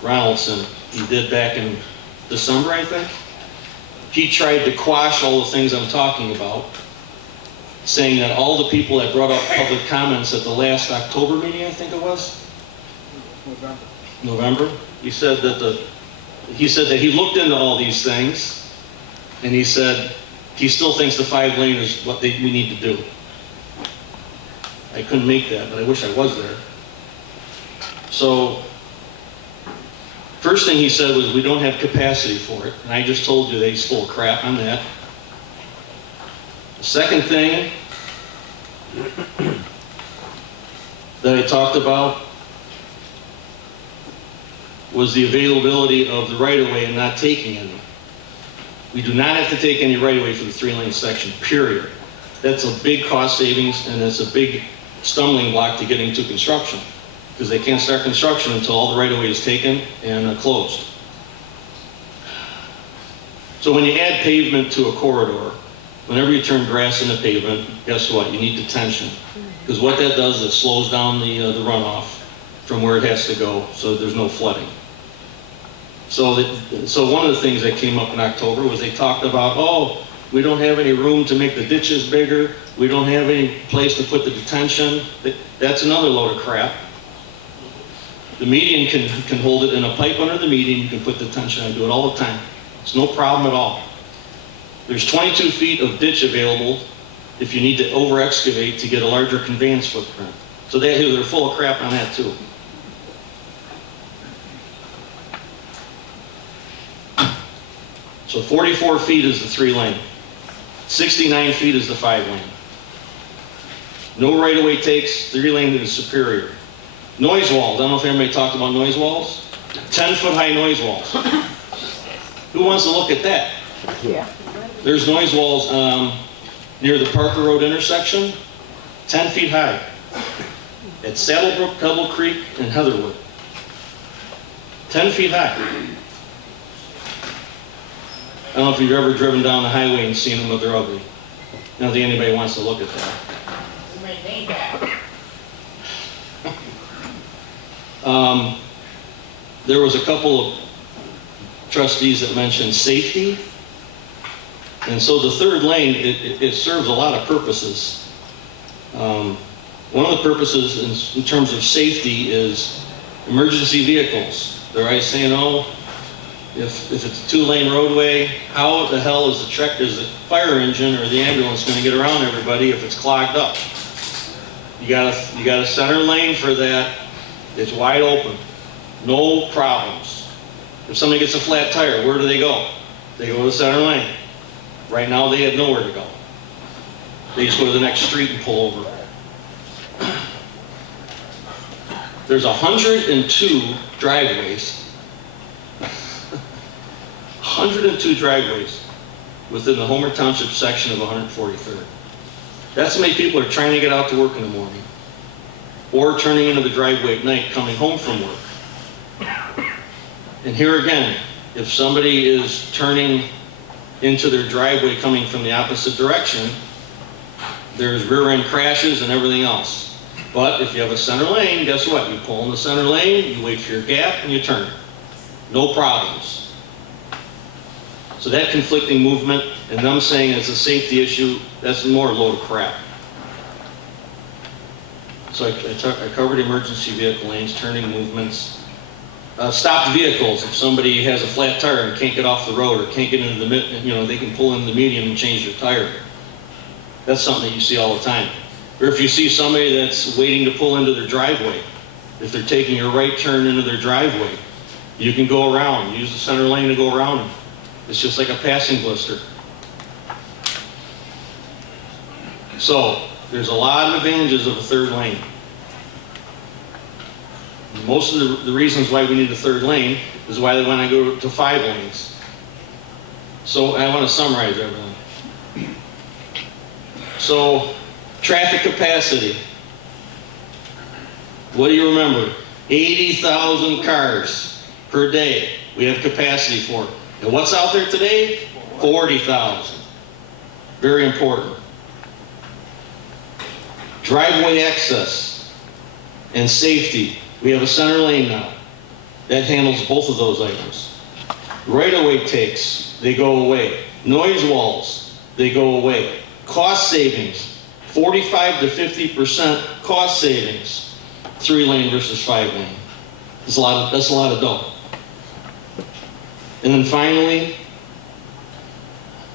Ronaldson, he did back in December, I think. He tried to quash all the things I'm talking about, saying that all the people that brought up public comments at the last October meeting, I think it was? November. He said that he looked into all these things, and he said he still thinks the 5-lane is what we need to do. I couldn't make that, but I wish I was there. So, first thing he said was we don't have capacity for it, and I just told you that he's full of crap on that. The second thing that I talked about was the availability of the right-of-way and not taking any. We do not have to take any right-of-way for the 3-lane section, period. That's a big cost savings, and it's a big stumbling block to getting to construction, because they can't start construction until all the right-of-way is taken and closed. So when you add pavement to a corridor, whenever you turn grass into pavement, guess what? You need detention, because what that does is it slows down the runoff from where it has to go, so there's no flooding. So one of the things that came up in October was they talked about, oh, we don't have any room to make the ditches bigger, we don't have any place to put the detention. That's another load of crap. The median can hold it in a pipe under the median, you can put detention. I do it all the time. It's no problem at all. There's 22 feet of ditch available if you need to over-excavate to get a larger conveyance footprint. So they're full of crap on that too. So 44 feet is the 3-lane. 69 feet is the 5-lane. No right-of-way takes, 3-lane is superior. Noise walls, I don't know if anybody talked about noise walls. 10-foot high noise walls. Who wants to look at that? Yeah. There's noise walls near the Parker Road intersection, 10 feet high. At Saddlebrook, Pebble Creek, and Heatherwood. 10 feet high. I don't know if you've ever driven down the highway and seen them, but they're ugly. I don't think anybody wants to look at that. There was a couple of trustees that mentioned safety. And so the 3rd lane, it serves a lot of purposes. One of the purposes in terms of safety is emergency vehicles. They're always saying, oh, if it's a 2-lane roadway, how the hell is the fire engine or the ambulance going to get around everybody if it's clogged up? You got a center lane for that. It's wide open. No problems. If somebody gets a flat tire, where do they go? They go to the center lane. Right now they have nowhere to go. They just go to the next street and pull over. There's 102 driveways. 102 driveways within the Homer Township section of 143rd. That's how many people are trying to get out to work in the morning, or turning into the driveway at night coming home from work. And here again, if somebody is turning into their driveway coming from the opposite direction, there's rear end crashes and everything else. But if you have a center lane, guess what? You pull in the center lane, you wait for your gap, and you turn. No problems. So that conflicting movement, and them saying it's a safety issue, that's more a load of crap. So I covered emergency vehicle lanes, turning movements. Stopped vehicles, if somebody has a flat tire and can't get off the road or can't get into they can pull in the median and change their tire. That's something that you see all the time. Or if you see somebody that's waiting to pull into their driveway, if they're taking a right turn into their driveway, you can go around, use the center lane to go around them. It's just like a passing blister. So, there's a lot of advantages of a 3rd lane. Most of the reasons why we need a 3rd lane is why they want to go to 5 lanes. So I want to summarize everything. So, traffic capacity. What do you remember? 80,000 cars per day we have capacity for. And what's out there today? 40,000. Very important. Driveway access. and safety. We have a center lane now. That handles both of those items. Right-of-way takes, they go away. Noise walls, they go away. Cost savings, 45 to 50% cost savings. 3-lane versus 5-lane. That's a lot of dough. And then finally,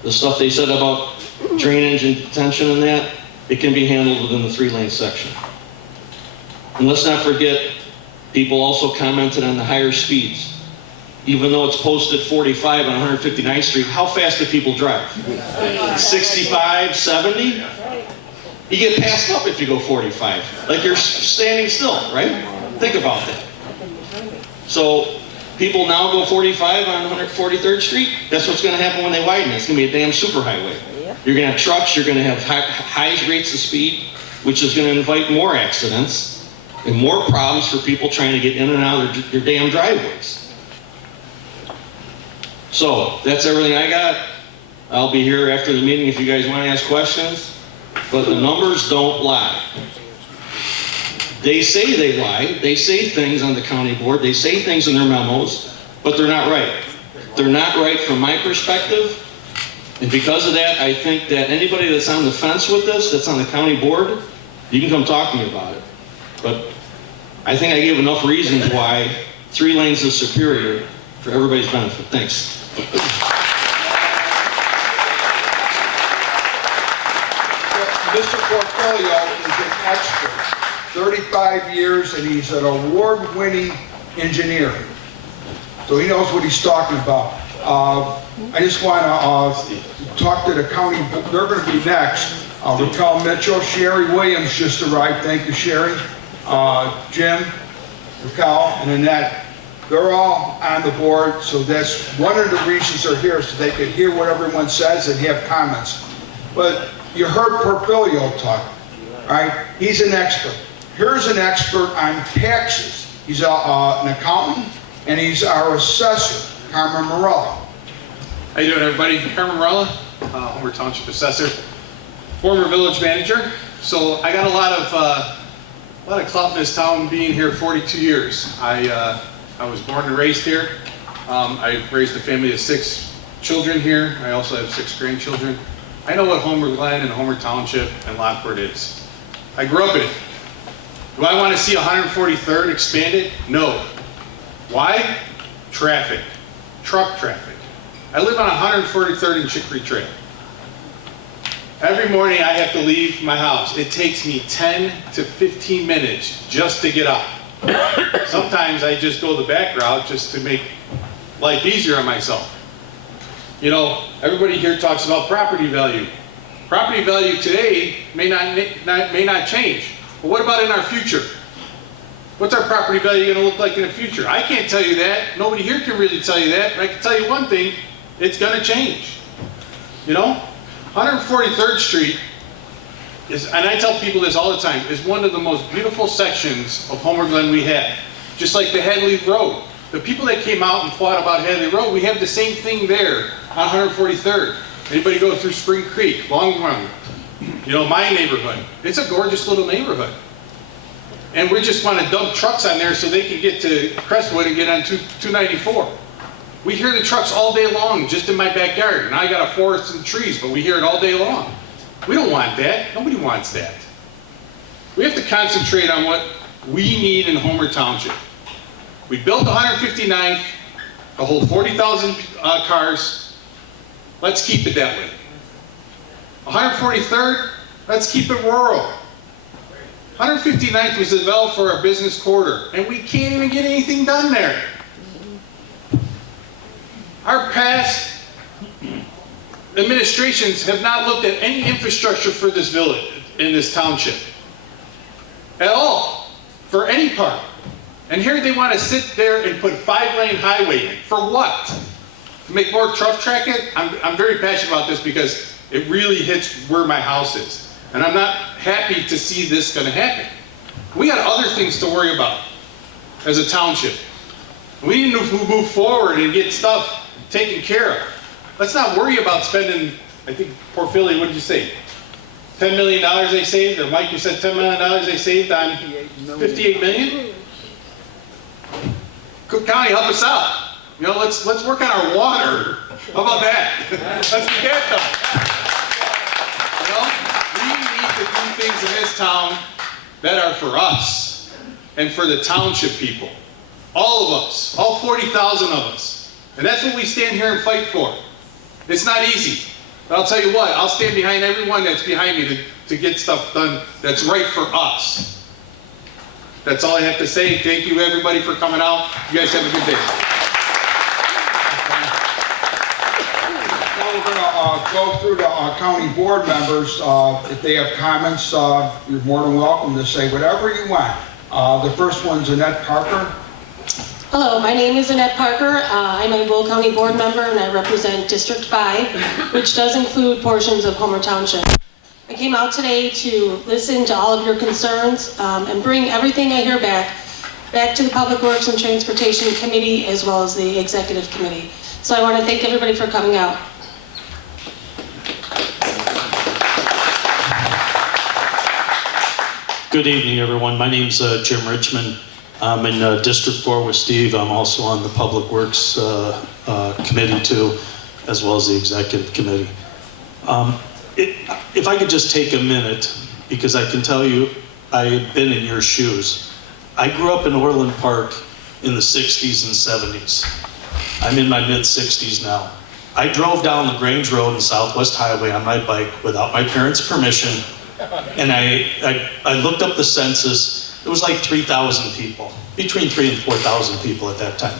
the stuff they said about drainage and detention and that, it can be handled within the 3-lane section. And let's not forget, people also commented on the higher speeds. Even though it's posted 45 on 159th Street, how fast do people drive? 65, 70? You get passed up if you go 45. Like you're standing still, right? Think about that. So people now go 45 on 143rd Street. That's what's going to happen when they widen it. It's going to be a damn superhighway. You're going to have trucks. You're going to have high rates of speed, which is going to invite more accidents and more problems for people trying to get in and out of their damn driveways. So that's everything I got. I'll be here after the meeting if you guys want to ask questions. But the numbers don't lie. They say they lie. They say things on the county board. They say things in their memos, but they're not right. They're not right from my perspective. And because of that, I think that anybody that's on the fence with this, that's on the county board, you can come talk to me about it. But I think I gave enough reasons why 3 lanes is superior for everybody's benefit. Thanks. Mr. Portfolio is an expert, 35 years, and he's an award-winning engineer. So he knows what he's talking about. I just want to talk to the county. They're going to be next. Raquel Mitchell, Sherry Williams just arrived. Thank you, Sherry. Jim, Raquel, and Annette. They're all on the board, so that's one of the reasons they're here, so they can hear what everyone says and have comments. But you heard Portfolio talk, right? He's an expert. Here's an expert on taxes. He's an accountant, and he's our assessor, Carmen Morella. How you doing, everybody? Carmen Morella, Homer Township Assessor, former village manager. So I got a lot of clout in this town being here 42 years. I was born and raised here. I raised a family of 6 children here. I also have 6 grandchildren. I know what Homer Glen and Homer Township and Lockport is. I grew up in it. Do I want to see 143rd expanded? No. Why? Traffic. Truck traffic. I live on 143rd and Chicory Trail. Every morning I have to leave my house. It takes me 10 to 15 minutes just to get up. Sometimes I just go the back route just to make life easier on myself. You know, everybody here talks about property value. Property value today may not change. But what about in our future? What's our property value going to look like in the future? I can't tell you that. Nobody here can really tell you that. But I can tell you one thing, it's going to change. You know, 143rd Street is, and I tell people this all the time, is one of the most beautiful sections of Homer Glen we have. Just like the Hadley Road. The people that came out and fought about Hadley Road, we have the same thing there on 143rd. Anybody go through Spring Creek, Long Run, you know, my neighborhood. It's a gorgeous little neighborhood. And we just want to dump trucks on there so they can get to Crestwood and get on 294. We hear the trucks all day long just in my backyard. And I got a forest and trees, but we hear it all day long. We don't want that. Nobody wants that. We have to concentrate on what we need in Homer Township. We built 159th to hold 40,000 cars. Let's keep it that way. 143rd, let's keep it rural. 159th was developed for our business corridor, and we can't even get anything done there. Our past administrations have not looked at any infrastructure for this village, in this township, at all, for any part. And here they want to sit there and put 5-lane highway in. For what? To make more truck traffic? I'm very passionate about this because it really hits where my house is. And I'm not happy to see this going to happen. We got other things to worry about as a township. We need to move forward and get stuff taken care of. Let's not worry about spending, I think, Portfolio, what did you say? $10 million they saved, or Mike, you said $10 million they saved on 58 million? Cook County, help us out. You know, let's work on our water. How about that? Let's get that done. You know, we need to do things in this town that are for us and for the township people. All of us, all 40,000 of us. And that's what we stand here and fight for. It's not easy. But I'll tell you what, I'll stand behind everyone that's behind me to get stuff done that's right for us. That's all I have to say. Thank you everybody for coming out. You guys have a good day. Now we're gonna go through the county board members. If they have comments, you're more than welcome to say whatever you want. The first one's Annette Parker. Hello, my name is Annette Parker. I'm a Will County board member and I represent District 5, which does include portions of Homer Township. I came out today to listen to all of your concerns and bring everything I hear back to the Public Works and Transportation Committee as well as the Executive Committee. So I want to thank everybody for coming out. Good evening, everyone. My name's Jim Richmond. I'm in District 4 with Steve. I'm also on the Public Works Committee too, as well as the Executive Committee. If I could just take a minute, because I can tell you, I've been in your shoes. I grew up in Orland Park in the 60s and 70s. I'm in my mid-60s now. I drove down the Grange Road and Southwest Highway on my bike without my parents' permission, and I looked up the census. It was like 3,000 people, between 3,000 and 4,000 people at that time.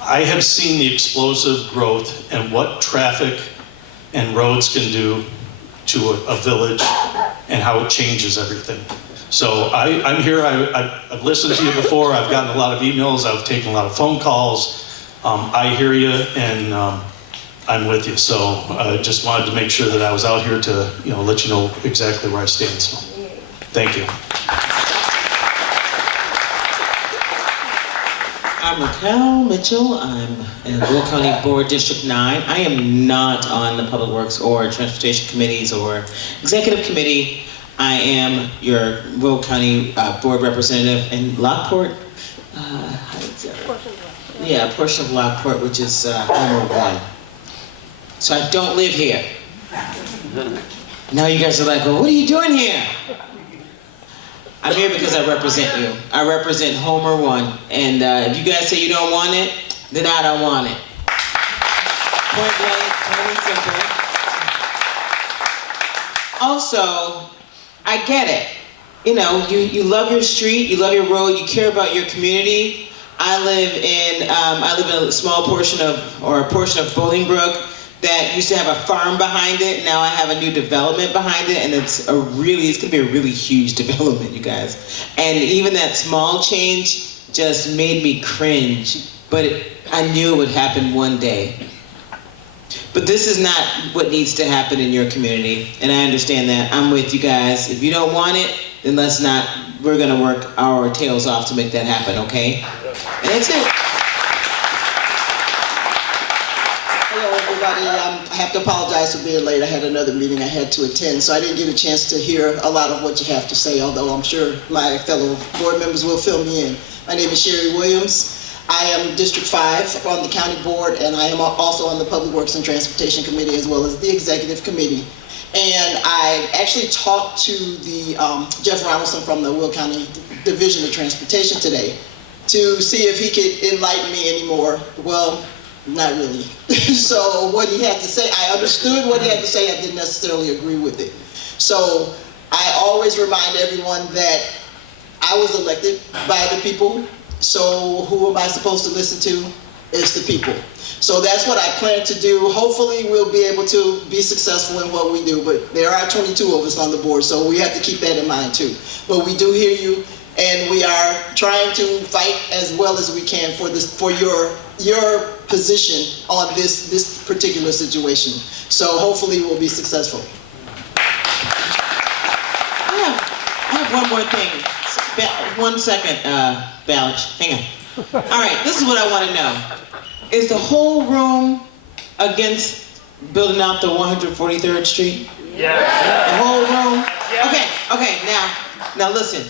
I have seen the explosive growth and what traffic and roads can do to a village and how it changes everything. So I'm here, I've listened to you before, I've gotten a lot of emails, I've taken a lot of phone calls. I hear you and I'm with you. So I just wanted to make sure that I was out here to let you know exactly where I stand. So thank you. I'm Raquel Mitchell. I'm in Will County Board District 9. I am not on the Public Works or Transportation Committees or Executive Committee. I am your Will County Board Representative in Lockport. Yeah, a portion of Lockport, which is Homer Glen. So I don't live here. Now you guys are like, well, what are you doing here? I'm here because I represent you. I represent Homer 1. And if you guys say you don't want it, then I don't want it. Point blank, plain and simple. Also, I get it. You know, you love your street, you love your road, you care about your community. I live in a small portion of Bolingbrook that used to have a farm behind it. Now I have a new development behind it, and it's gonna be a really huge development, you guys. And even that small change just made me cringe, but I knew it would happen one day. But this is not what needs to happen in your community, and I understand that. I'm with you guys. If you don't want it, then we're gonna work our tails off to make that happen, okay? And that's it. Hello, everybody. I have to apologize for being late. I had another meeting I had to attend, so I didn't get a chance to hear a lot of what you have to say, although I'm sure my fellow board members will fill me in. My name is Sherry Williams. I am District 5 on the county board, and I am also on the Public Works and Transportation Committee as well as the Executive Committee. And I actually talked to the Jeff Ronaldson from the Will County Division of Transportation today to see if he could enlighten me anymore. Well, not really. So what he had to say, I understood what he had to say, I didn't necessarily agree with it. So I always remind everyone that I was elected by the people, so who am I supposed to listen to? It's the people. So that's what I plan to do. Hopefully we'll be able to be successful in what we do, but there are 22 of us on the board, so we have to keep that in mind too. But we do hear you, and we are trying to fight as well as we can for your position on this particular situation. So hopefully we'll be successful. I have one more thing. 1 second, Balach. Hang on. All right, this is what I want to know. Is the whole room against building out the 143rd Street? The whole room? Okay, now listen,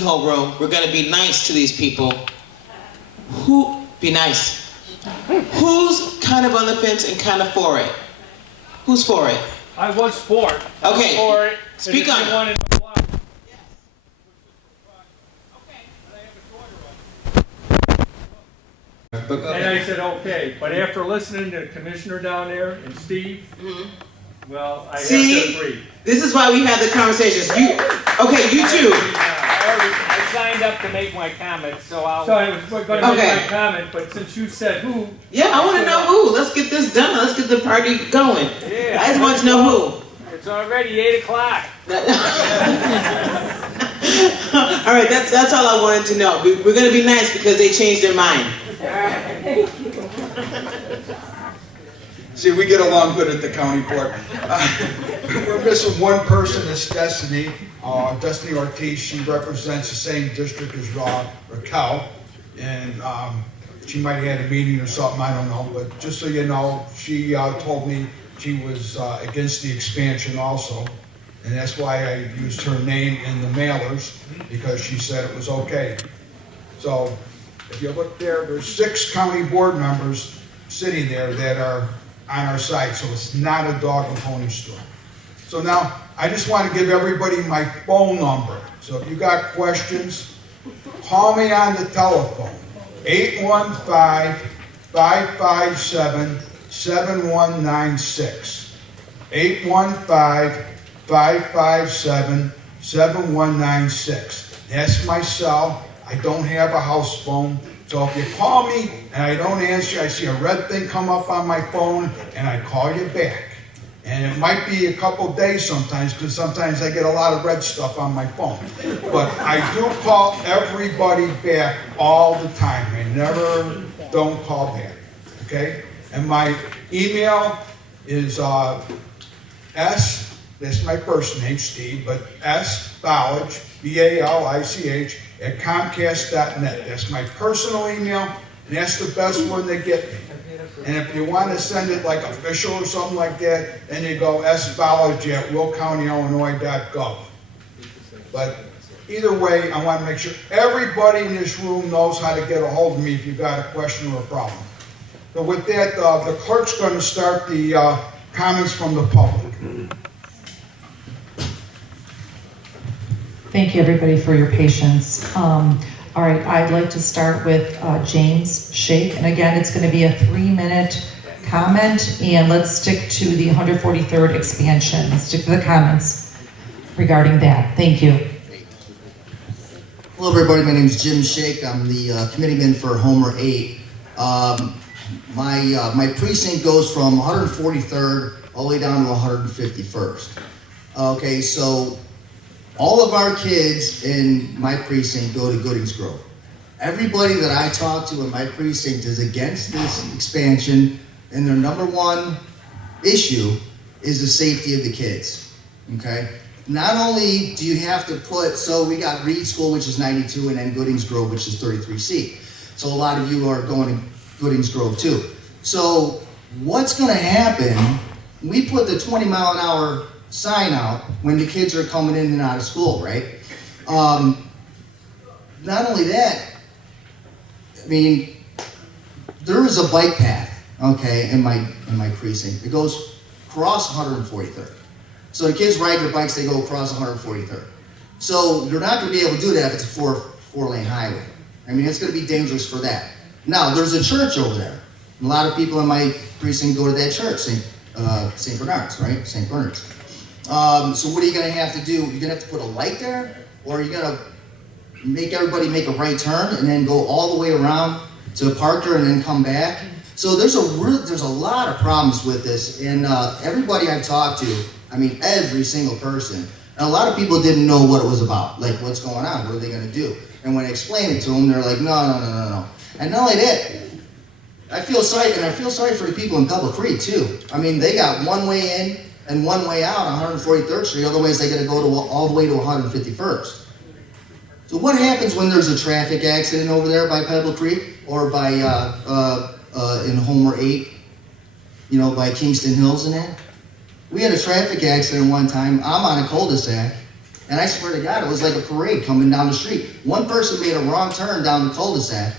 whole room. We're gonna be nice to these people. Be nice. Who's kind of on the fence and kind of for it? Who's for it? I was for it. Okay. For it. Speak on it. And I said, okay, but after listening to the commissioner down there and Steve, well, I have to agree. This is why we had the conversations. You too. I signed up to make my comment, so I was going to make my comment, but since you said who. Yeah, I want to know who. Let's get this done. Let's get the party going. Yeah, I just want to know who. It's already 8 o'clock. All right, that's all I wanted to know. We're going to be nice because they changed their mind. See, we get along good at the county board. We're missing one person, it's Destiny. Destiny Ortiz, she represents the same district as Raquel. And she might have had a meeting or something, I don't know. But just so you know, she told me she was against the expansion also. And that's why I used her name in the mailers, because she said it was okay. So if you look there, there's 6 county board members sitting there that are on our side, so it's not a dog and pony store. So now, I just want to give everybody my phone number. So if you got questions, call me on the telephone, 815-557-7196. 815-557-7196. That's my cell. I don't have a house phone. So if you call me and I don't answer, I see a red thing come up on my phone and I call you back. And it might be a couple days sometimes, because sometimes I get a lot of red stuff on my phone. But I do call everybody back all the time. I never don't call back, okay? And my email is that's my first name, Steve, but S.Balich, B-A-L-I-C-H, at Comcast.net. That's my personal email, and that's the best one to get me. And if you want to send it like official or something like that, then you go sbalich@willcountyillinois.gov. But either way, I want to make sure everybody in this room knows how to get a hold of me if you've got a question or a problem. So with that, the clerk's going to start the comments from the public. Thank you, everybody, for your patience. All right, I'd like to start with James Shake. And again, it's going to be a 3-minute comment, and let's stick to the 143rd expansion. Let's stick to the comments regarding that. Thank you. Hello, everybody. My name is Jim Shake. I'm the committeeman for Homer 8. My precinct goes from 143rd all the way down to 151st. Okay, so all of our kids in my precinct go to Goodings Grove. Everybody that I talk to in my precinct is against this expansion, and their number one issue is the safety of the kids, okay? Not only do you have to put, so we got Reed School, which is 92, and then Goodings Grove, which is 33C. So a lot of you are going to Goodings Grove too. So what's gonna happen, we put the 20-mile-an-hour sign out when the kids are coming in and out of school, right? Not only that, I mean, there is a bike path, okay, in my precinct. It goes across 143rd. So the kids ride their bikes, they go across 143rd. So you're not gonna be able to do that if it's a four-lane highway. I mean, it's gonna be dangerous for that. Now, there's a church over there. A lot of people in my precinct go to that church, St. Bernard's, right? St. Bernard's. So what are you gonna have to do? You're gonna have to put a light there, or are you gonna make everybody make a right turn and then go all the way around to Parker and then come back? So there's a lot of problems with this, and everybody I've talked to, I mean every single person, and a lot of people didn't know what it was about, like what's going on, what are they gonna do? And when I explained it to them, they're like, no. And not only that, I feel sorry for the people in Pebble Creek too. I mean, they got one way in and one way out on 143rd Street, otherwise they gotta go all the way to 151st. So what happens when there's a traffic accident over there by Pebble Creek or by in Homer 8, you know, by Kingston Hills and that? We had a traffic accident one time. I'm on a cul-de-sac, and I swear to God, it was like a parade coming down the street. One person made a wrong turn down the cul-de-sac,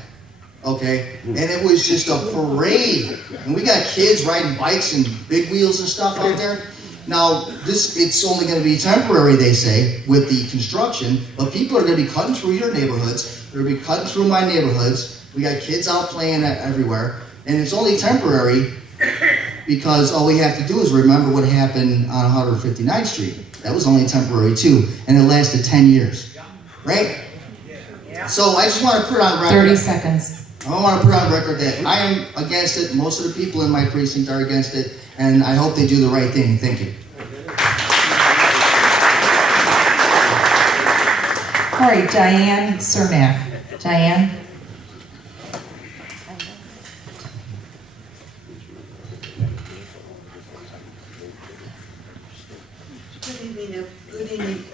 okay, and it was just a parade. And we got kids riding bikes and big wheels and stuff out there. Now, it's only going to be temporary, they say, with the construction, but people are going to be cutting through your neighborhoods. They're going to be cutting through my neighborhoods. We got kids out playing everywhere, and it's only temporary because all we have to do is remember what happened on 159th Street. That was only temporary too, and it lasted 10 years, right? So I just want to put on record. 30 seconds. I want to put on record that I am against it. Most of the people in my precinct are against it, and I hope they do the right thing. Thank you. All right, Diane Cermak. Diane?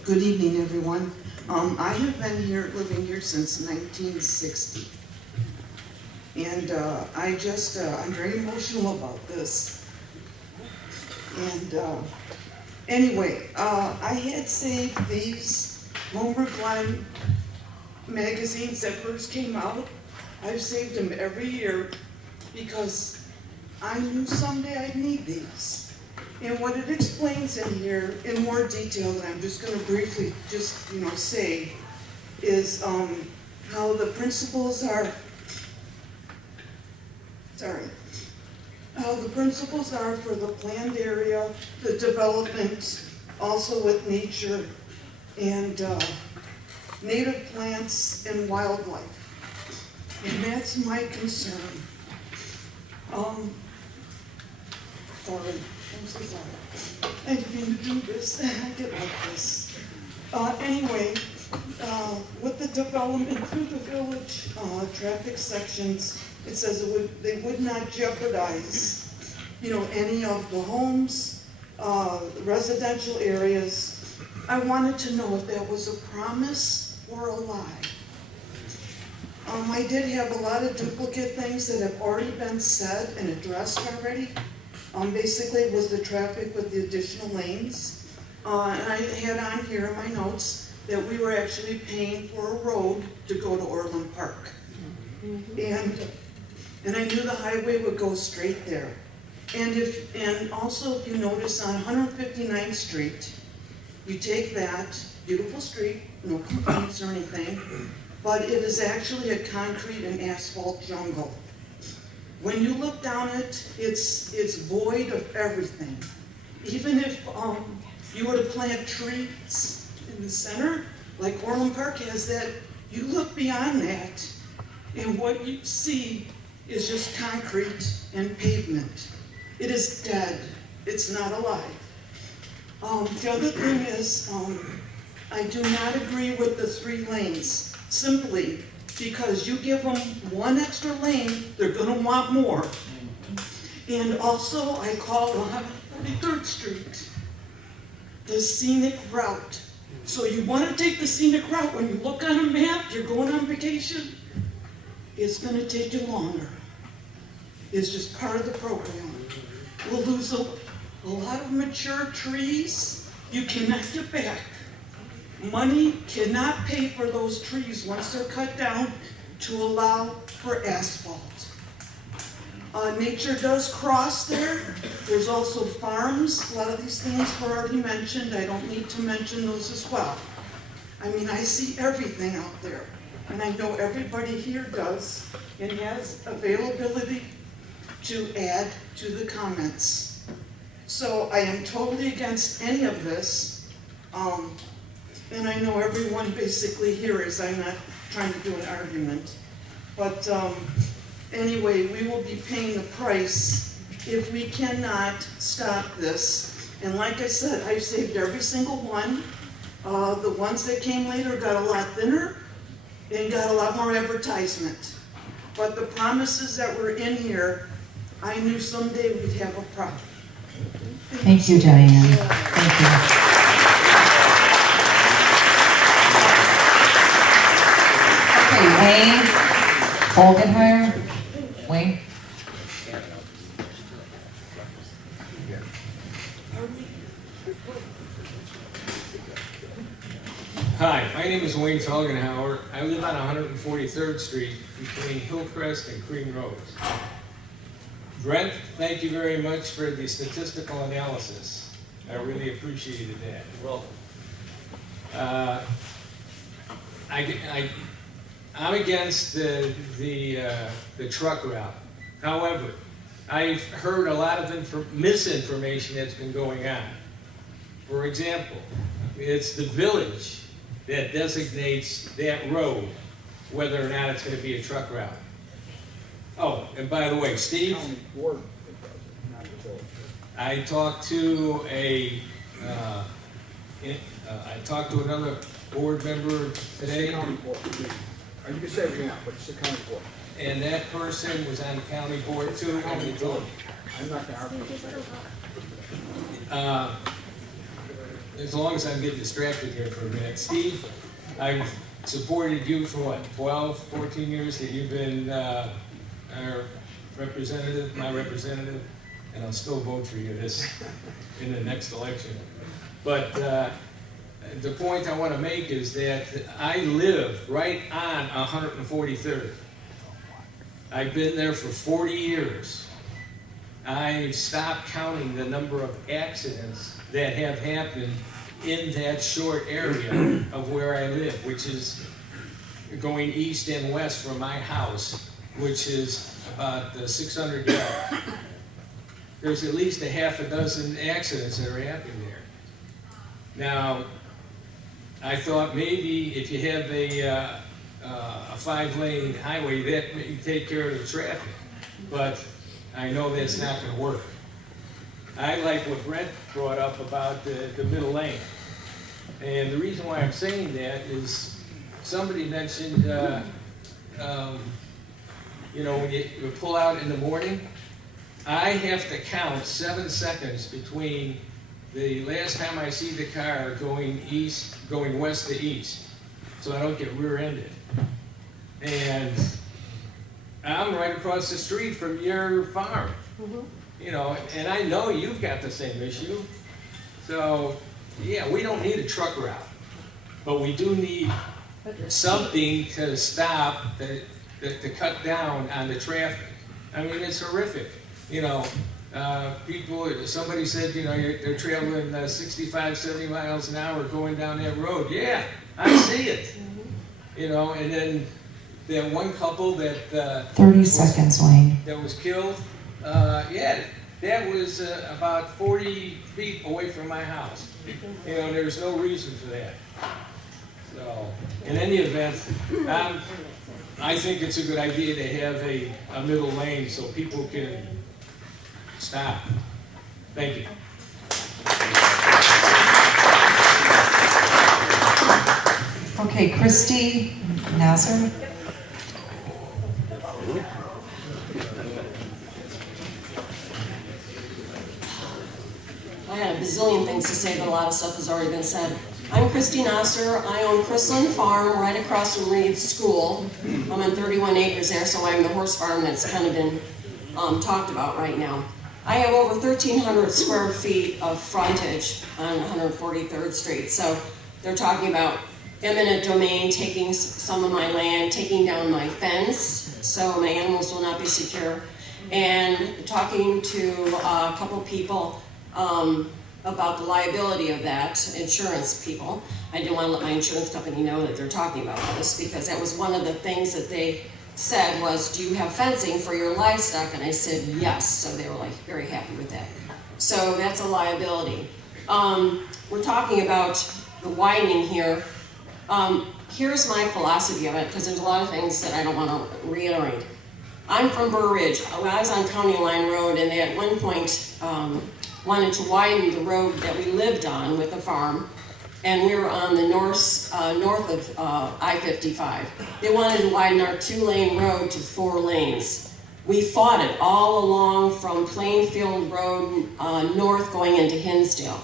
Good evening, everyone. I have been here, living here since 1960. And I'm very emotional about this. And anyway, I had saved these Homer Glen magazines that first came out. I've saved them every year because I knew someday I'd need these. And what it explains in here in more detail that I'm just going to briefly say is how the principles are, how the principles are for the planned area, the development, also with nature and native plants and wildlife. And that's my concern. Sorry. I'm so sorry. I didn't mean to do this. I get like this. Anyway, with the development through the village traffic sections, it says they would not jeopardize, any of the homes, residential areas. I wanted to know if that was a promise or a lie. I did have a lot of duplicate things that have already been said and addressed already. Basically, it was the traffic with the additional lanes. And I had on here in my notes that we were actually paying for a road to go to Orland Park. And I knew the highway would go straight there. And also, if you notice on 159th Street, you take that beautiful street, no complaints or anything, but it is actually a concrete and asphalt jungle. When you look down it, it's void of everything. Even if you were to plant trees in the center, like Orland Park has that, you look beyond that, and what you see is just concrete and pavement. It is dead. It's not alive. The other thing is, I do not agree with the 3 lanes, simply because you give them one extra lane, they're gonna want more. And also, I call 143rd Street the scenic route. So you wanna take the scenic route, when you look on a map, you're going on vacation, it's gonna take you longer. It's just part of the program. We'll lose a lot of mature trees you cannot get back. Money cannot pay for those trees once they're cut down to allow for asphalt. Nature does cross there. There's also farms. A lot of these things were already mentioned. I don't need to mention those as well. I mean, I see everything out there. And I know everybody here does and has availability to add to the comments. So I am totally against any of this. And I know everyone basically here is. I'm not trying to do an argument. But anyway, we will be paying the price if we cannot stop this. And like I said, I've saved every single one. The ones that came later got a lot thinner and got a lot more advertisement. But the promises that were in here, I knew someday we'd have a problem. Thank you, Diane. Thank you. Okay, Wayne Olgenheimer. Wayne? Are we Hi, my name is Wayne Felgenhauer. I live on 143rd Street between Hillcrest and Cream Roads. Brent, thank you very much for the statistical analysis. I really appreciated that. Well, I'm against the truck route. However, I've heard a lot of misinformation that's been going on. For example, it's the village that designates that road, whether or not it's going to be a truck route. Oh, and by the way, Steve, I talked to another board member today. You can say what you want, but it's the county board. And that person was on the county board too. I'm not going to argue. As long as I'm getting distracted here for a minute. Steve, I've supported you for what, 12, 14 years that you've been our representative, my representative, and I'll still vote for you in the next election. But the point I want to make is that I live right on 143rd. I've been there for 40 years. I've stopped counting the number of accidents that have happened in that short area of where I live, which is going east and west from my house, which is about 600 yards. There's at least a half a dozen accidents that are happening there. Now, I thought maybe if you have a 5-lane highway, that may take care of the traffic, but I know that's not going to work. I like what Brent brought up about the middle lane. And the reason why I'm saying that is somebody mentioned, when you pull out in the morning, I have to count 7 seconds between the last time I see the car going west to east, so I don't get rear-ended. And I'm right across the street from your farm. And I know you've got the same issue. So, yeah, we don't need a truck route, but we do need something to stop, to cut down on the traffic. I mean, it's horrific. Somebody said, they're traveling 65, 70 miles an hour going down that road. Yeah, I see it. And then that one couple that 30 seconds, Wayne. That was killed. That was about 40 feet away from my house. There's no reason for that. So, in any event, I think it's a good idea to have a middle lane so people can stop. Thank you. Okay, Christy Nasser. I had a bazillion things to say, but a lot of stuff has already been said. I'm Christy Nasser. I own Chrisland Farm right across from Reed's School. I'm on 31 acres there, so I'm the horse farm that's kind of been talked about right now. I have over 1,300 square feet of frontage on 143rd Street. So they're talking about eminent domain, taking some of my land, taking down my fence, so my animals will not be secure, and talking to a couple people about the liability of that, insurance people. I didn't want to let my insurance company know that they're talking about this, because that was one of the things that they said was, do you have fencing for your livestock? And I said, yes. So they were like very happy with that. So that's a liability. We're talking about the widening here. Here's my philosophy of it, because there's a lot of things that I don't want to reiterate. I'm from Burr Ridge. I was on County Line Road, and they at one point wanted to widen the road that we lived on with the farm, and we were on the north of I-55. They wanted to widen our 2-lane road to 4 lanes. We fought it all along from Plainfield Road north going into Hinsdale.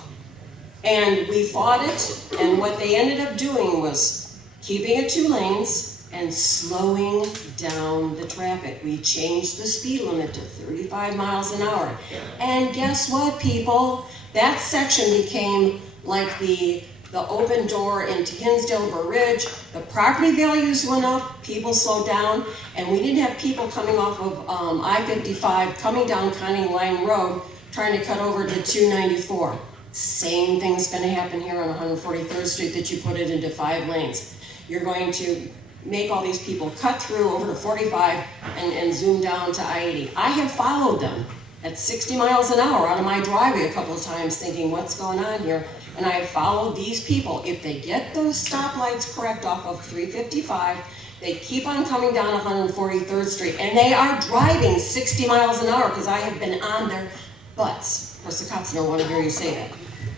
And we fought it, and what they ended up doing was keeping it 2 lanes and slowing down the traffic. We changed the speed limit to 35 miles an hour. And guess what, people? That section became like the the open door into Hinsdale, Burr Ridge, the property values went up, people slowed down, and we didn't have people coming off of I-55, coming down Conning Line Road, trying to cut over to 294. Same thing's gonna happen here on 143rd Street that you put it into 5 lanes. You're going to make all these people cut through over to 45 and zoom down to I-80. I have followed them at 60 miles an hour out of my driveway a couple of times thinking, what's going on here? And I have followed these people. If they get those stoplights correct off of 355, they keep on coming down 143rd Street, and they are driving 60 miles an hour because I have been on their butts. Of course, the cops don't want to hear you say that.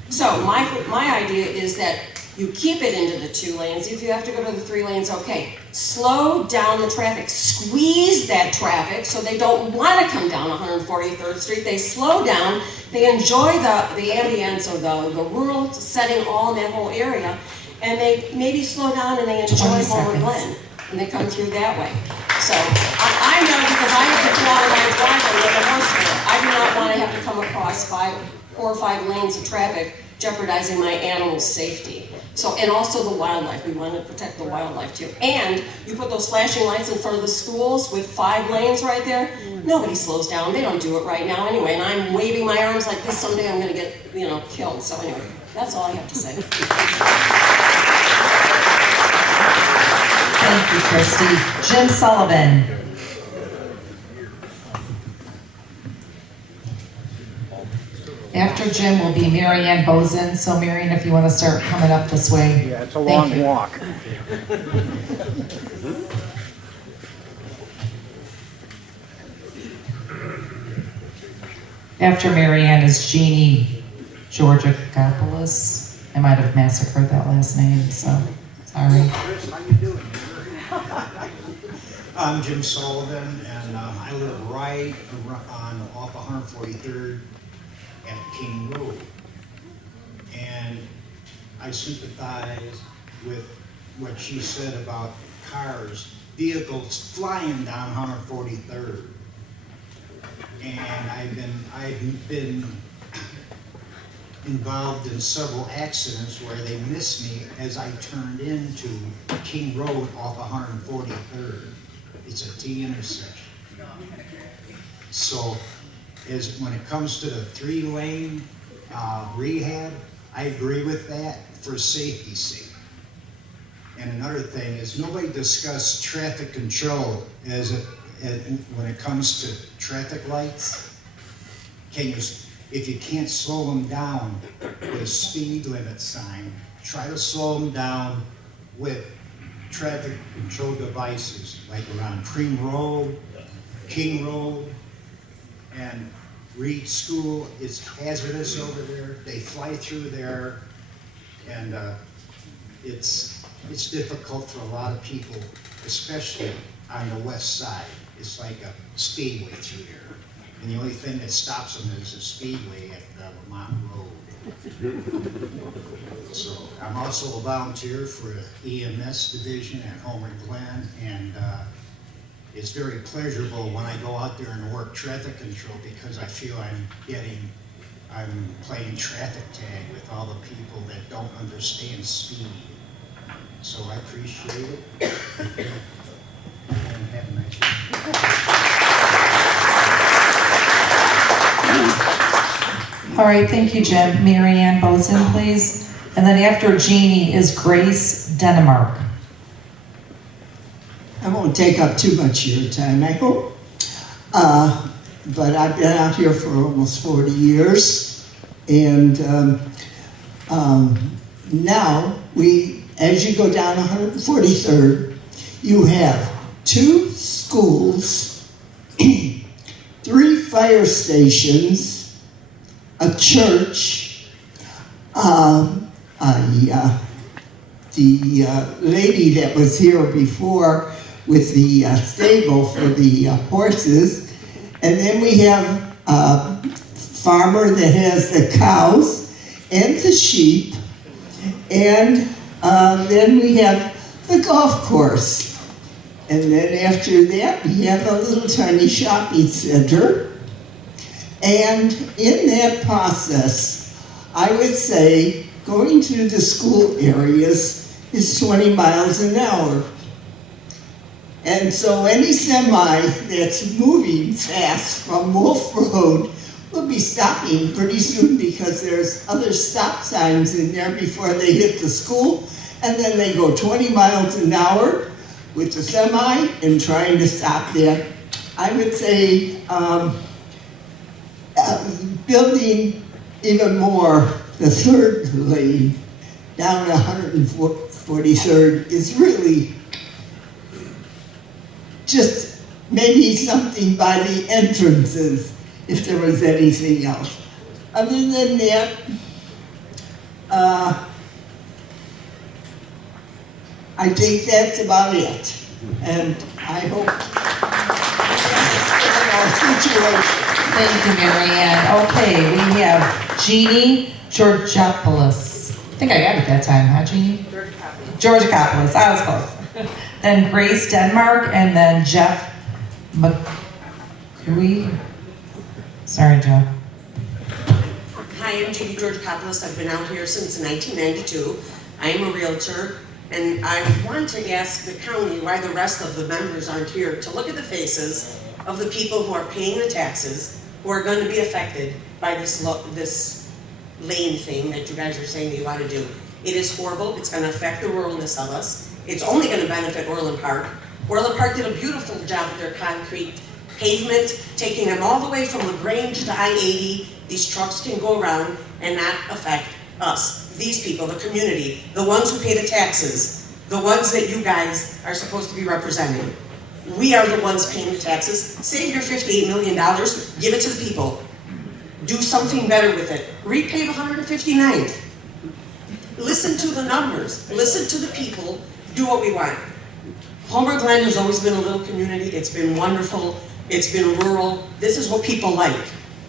So my idea is that you keep it into the 2 lanes. If you have to go to the 3 lanes, okay. Slow down the traffic. Squeeze that traffic so they don't want to come down 143rd Street. They slow down. They enjoy the ambience or the rural setting all in that whole area. And they maybe slow down and they enjoy Homer Glen. And they come through that way. So I know because I have to pull out of my driveway with a horse trailer. I do not want to have to come across 4 or 5 lanes of traffic jeopardizing my animal's safety. So, and also the wildlife, we want to protect the wildlife too. And you put those flashing lights in front of the schools with 5 lanes right there, nobody slows down, they don't do it right now anyway, and I'm waving my arms like this, someday I'm gonna get, killed. So anyway, that's all I have to say. Thank you, Christy. Jim Sullivan. After Jim will be Mary Ann Bozen. So Mary Ann, if you want to start coming up this way. Yeah, it's a long walk. After Mary Ann is Jeannie Georgakopoulos. I might have massacred that last name, so sorry. Chris, how you doing? I'm Jim Sullivan, and I live right off 143rd at King Road. And I sympathize with what she said about vehicles flying down 143rd. And I've been involved in several accidents where they missed me as I turned into King Road off 143rd. It's a T intersection. So when it comes to the 3-lane rehab, I agree with that for safety's sake. And another thing is nobody discussed traffic control when it comes to traffic lights. If you can't slow them down with a speed limit sign, try to slow them down with traffic control devices, like around Cream Road, King Road, and Reed School. It's hazardous over there. They fly through there, and it's difficult for a lot of people, especially on the west side. It's like a speedway through there. And the only thing that stops them is the speedway at Vermont Road. So I'm also a volunteer for the EMS division at Homer Glen, and it's very pleasurable when I go out there and work traffic control because I feel I'm playing traffic tag with all the people that don't understand speed. So I appreciate it. And have a nice day. All right, thank you, Jim. Mary Ann Bozen, please. And then after Jeannie is Grace Denmark. I won't take up too much of your time, I hope. But I've been out here for almost 40 years. And now, as you go down 143rd, you have 2 schools, 3 fire stations, a church, the lady that was here before with the stable for the horses, and then we have a farmer that has the cows and the sheep, and then we have the golf course, and then after that we have a little tiny shopping center. And in that process, I would say going through the school areas is 20 miles an hour. And so any semi that's moving fast from Wolf Road will be stopping pretty soon because there's other stop signs in there before they hit the school. And then they go 20 miles an hour with the semi and trying to stop there. I would say building even more the third lane down 143rd is really just maybe something by the entrances if there was anything else. Other than that, I think that's about it. And I hope our situation. Thank you, Mary Ann. Okay, we have Jeannie Georgopoulos. I think I got it that time, huh, Jeannie? Georgopoulos, I was close. Then Grace Denmark, and then Jeff McCree. Sorry, Jeff. Hi, I'm Jeannie Georgopoulos. I've been out here since 1992. I am a realtor, and I want to ask the county why the rest of the members aren't here to look at the faces of the people who are paying the taxes, who are going to be affected by this lane thing that you guys are saying that you want to do. It is horrible. It's going to affect the ruralness of us. It's only going to benefit Orland Park. Orland Park did a beautiful job with their concrete pavement, taking them all the way from LaGrange to I-80. These trucks can go around and not affect us. These people, the community, the ones who pay the taxes, the ones that you guys are supposed to be representing. We are the ones paying the taxes. Save your $58 million, give it to the people. Do something better with it. Repay the 159th. Listen to the numbers. Listen to the people. Do what we want. Homer Glen has always been a little community. It's been wonderful. It's been rural. This is what people like.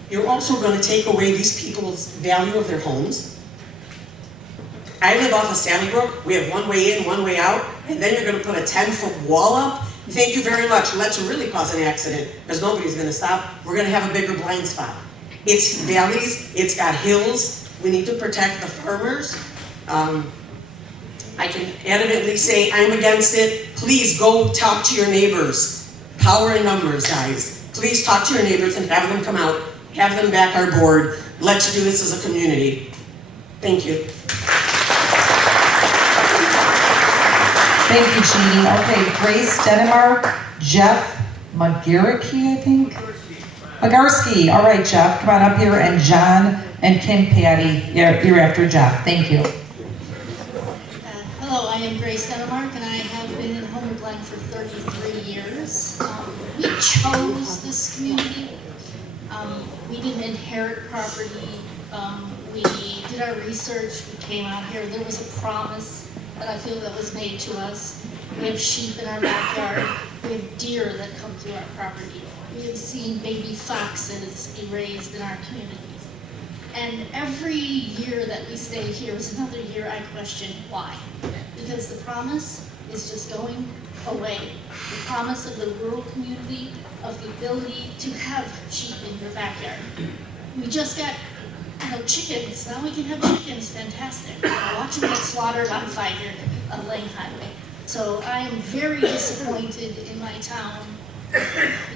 You're also going to take away these people's value of their homes. I live off of Sally Brook. We have one way in, one way out, and then you're going to put a 10-foot wall up? Thank you very much. Let's really cause an accident, because nobody's going to stop. We're going to have a bigger blind spot. It's valleys. It's got hills. We need to protect the farmers. I can adamantly say I'm against it. Please go talk to your neighbors. Power in numbers, guys. Please talk to your neighbors and have them come out. Have them back our board. Let's do this as a community. Thank you. Thank you, Jeannie. Okay, Grace Denmark, Jeff McGarricky, I think? McGarsky. All right, Jeff, come on up here, and John and Kim Patty. You're after Jeff. Thank you. Hello, I am Grace Denmark, and I have been in Homer Glen for 33 years. We chose this community. We didn't inherit property. We did our research. We came out here. There was a promise that I feel that was made to us. We have sheep in our backyard. We have deer that come through our property. We have seen baby foxes be raised in our community. And every year that we stay here is another year I question why. Because the promise is just going away. The promise of the rural community, of the ability to have sheep in your backyard. We just got chickens. Now we can have chickens. Fantastic. Watch them get slaughtered on 5-year lane highway. So I am very disappointed in my town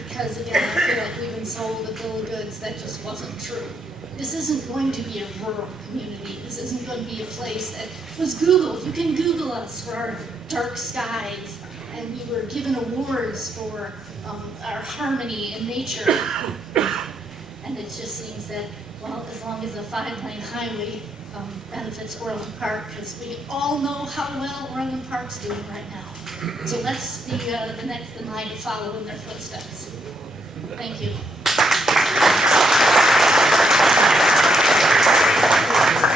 because, again, I feel like we've been sold a bill of goods that just wasn't true. This isn't going to be a rural community. This isn't going to be a place that was Googled. You can Google us for our dark skies. And we were given awards for our harmony in nature. And it just seems that, well, as long as a 5-lane highway benefits Orland Park, because we all know how well Orland Park's doing right now. So let's be the next in line to follow in their footsteps. Thank you.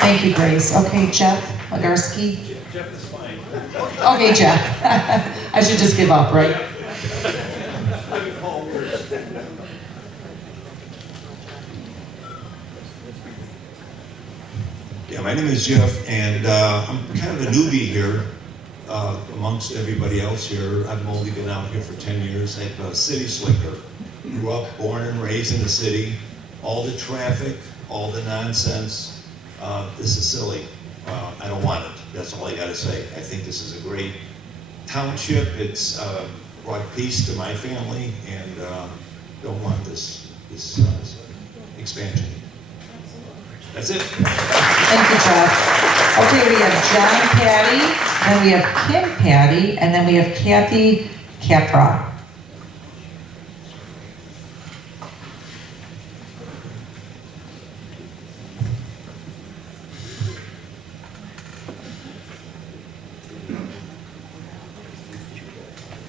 Thank you, Grace. Okay, Jeff Legarsky. Jeff is fine. Okay, Jeff. I should just give up, right? Yeah, my name is Jeff, and I'm kind of a newbie here amongst everybody else here. I've only been out here for 10 years. I'm a city slicker. Grew up, born and raised in the city. All the traffic, all the nonsense, this is silly. I don't want it. That's all I gotta say. I think this is a great township. It's brought peace to my family, and don't want this expansion. That's it. Thank you, Jeff. Okay, we have John Patty, then we have Kim Patty, and then we have Kathy Capra.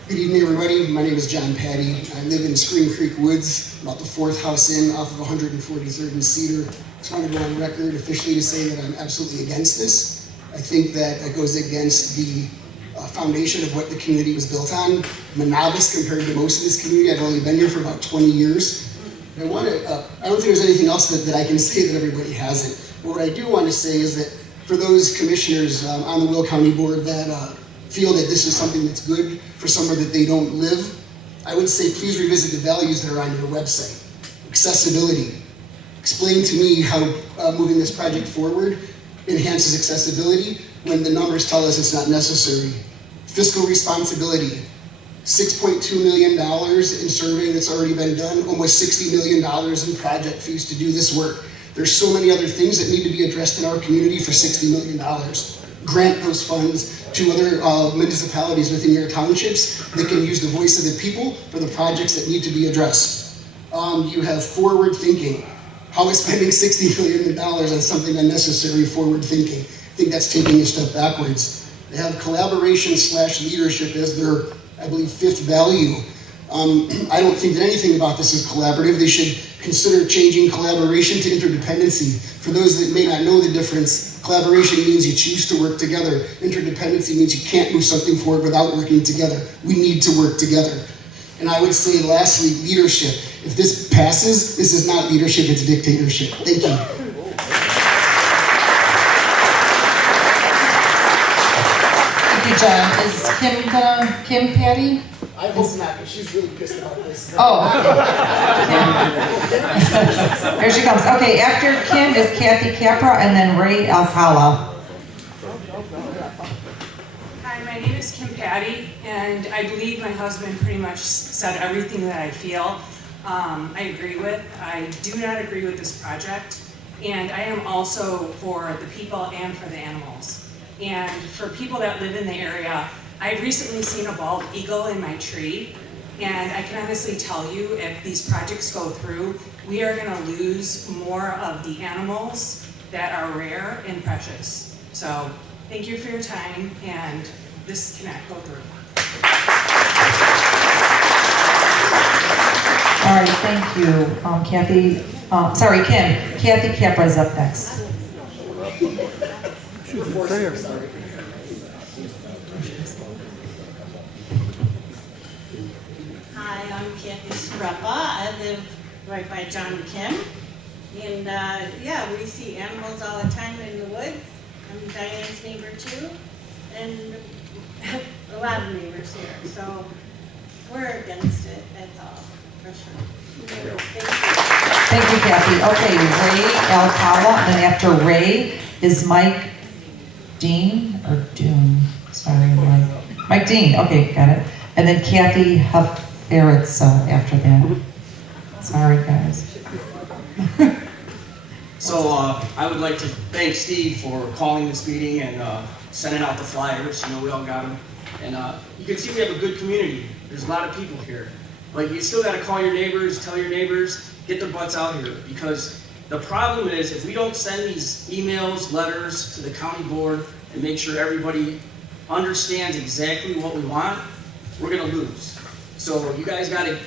Good evening, everybody. My name is John Patty. I live in Screen Creek Woods, about the fourth house in off of 143rd and Cedar. Just want to go on record officially to say that I'm absolutely against this. I think that it goes against the foundation of what the community was built on. I'm a novice compared to most of this community. I've only been here for about 20 years. And I don't think there's anything else that I can say that everybody hasn't. But what I do want to say is that for those commissioners on the Will County Board that feel that this is something that's good for somewhere that they don't live, I would say please revisit the values that are on your website. Accessibility. Explain to me how moving this project forward enhances accessibility when the numbers tell us it's not necessary. Fiscal responsibility. $6.2 million in surveying that's already been done, almost $60 million in project fees to do this work. There's so many other things that need to be addressed in our community for $60 million. Grant those funds to other municipalities within your townships that can use the voice of the people for the projects that need to be addressed. You have forward thinking. How is spending $60 million on something unnecessary forward thinking? I think that's taking a step backwards. They have collaboration / leadership as their, I believe, fifth value. I don't think that anything about this is collaborative. They should consider changing collaboration to interdependency. For those that may not know the difference, collaboration means you choose to work together. Interdependency means you can't move something forward without working together. We need to work together. And I would say, lastly, leadership. If this passes, this is not leadership, it's dictatorship. Thank you. Thank you, John. Is Kim Patty? I hope not, because she's really pissed about this. Oh, okay. Here she comes. Okay, after Kim is Kathy Capra and then Ray Alcala. Hi, my name is Kim Patty, and I believe my husband pretty much said everything that I feel I agree with. I do not agree with this project, and I am also for the people and for the animals. And for people that live in the area, I've recently seen a bald eagle in my tree, and I can honestly tell you, if these projects go through, we are gonna lose more of the animals that are rare and precious. So, thank you for your time, and this cannot go through. All right, thank you, Kathy. Sorry, Kim. Kathy Capra is up next. Hi, I'm Kathy Srepa. I live right by John and Kim. And yeah, we see animals all the time in the woods. I'm Diane's neighbor too. And a lot of neighbors here. So we're against it, that's all, for sure. Thank you, Kathy. Okay, Ray Alcala, and then after Ray is Mike Dean, or Dune, sorry, Mike Dean, okay, got it. And then Kathy Hufferitz after that. Sorry, guys. So I would like to thank Steve for calling this meeting and sending out the flyers. You know, we all got them. And you can see we have a good community. There's a lot of people here. But you still got to call your neighbors, tell your neighbors, get their butts out here. Because the problem is, if we don't send these emails, letters to the county board and make sure everybody understands exactly what we want, we're going to lose. So you guys got to,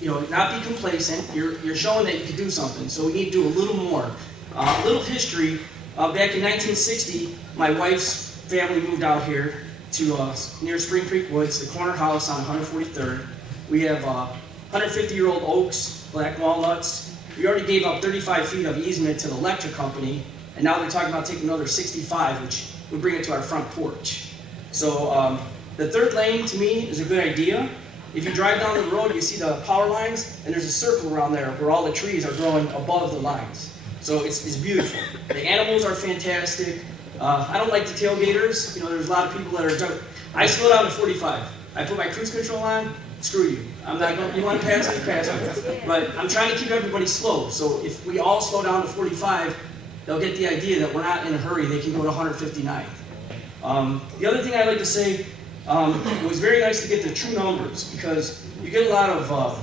you know, not be complacent. You're showing that you can do something. So we need to do a little more. A little history. Back in 1960, my wife's family moved out here to near Spring Creek Woods, the corner house on 143rd. We have 150-year-old oaks, black walnuts. We already gave up 35 feet of easement to the electric company, and now they're talking about taking another 65, which would bring it to our front porch. So the third lane, to me, is a good idea. If you drive down the road, you see the power lines, and there's a circle around there where all the trees are growing above the lines. So it's beautiful. The animals are fantastic. I don't like the tailgaters. You know, there's a lot of people that are, I slow down to 45. I put my cruise control on, screw you. I'm not going, you want to pass me, pass me. But I'm trying to keep everybody slow. So if we all slow down to 45, they'll get the idea that we're not in a hurry. They can go to 159. The other thing I'd like to say, it was very nice to get the true numbers because you get a lot of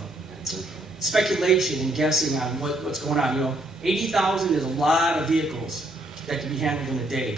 speculation and guessing on what's going on. You know, 80,000 is a lot of vehicles that can be handled in a day.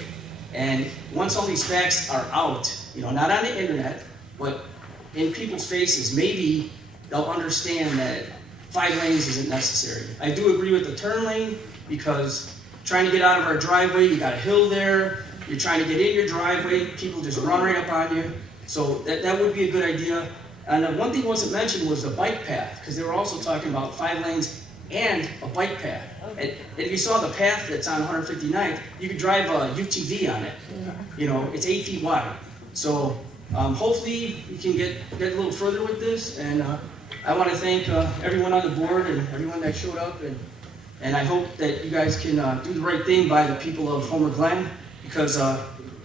And once all these facts are out, you know, not on the internet, but in people's faces, maybe they'll understand that 5 lanes isn't necessary. I do agree with the turn lane because trying to get out of our driveway, you got a hill there, you're trying to get in your driveway, people just run right up on you. So that would be a good idea. And one thing wasn't mentioned was the bike path, because they were also talking about 5 lanes and a bike path. And if you saw the path that's on 159th, you could drive a UTV on it. You know, it's 8 feet wide. So hopefully we can get a little further with this. And I want to thank everyone on the board and everyone that showed up. And I hope that you guys can do the right thing by the people of Homer Glen, because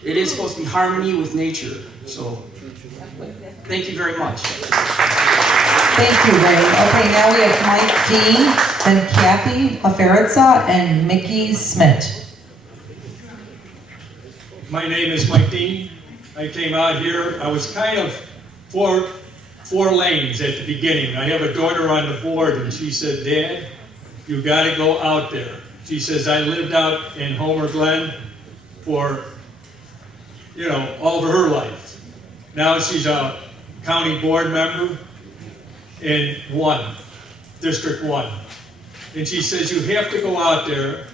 it is supposed to be harmony with nature. So thank you very much. Thank you, Ray. Okay, now we have Mike Dean, then Kathy Aferitza, and Mickey Smith. My name is Mike Dean. I came out here, I was kind of four lanes at the beginning. I have a daughter on the board and she said, Dad, you gotta go out there. She says, I lived out in Homer Glen for, you know, all of her life. Now she's a county board member in District 1. And she says, you have to go out there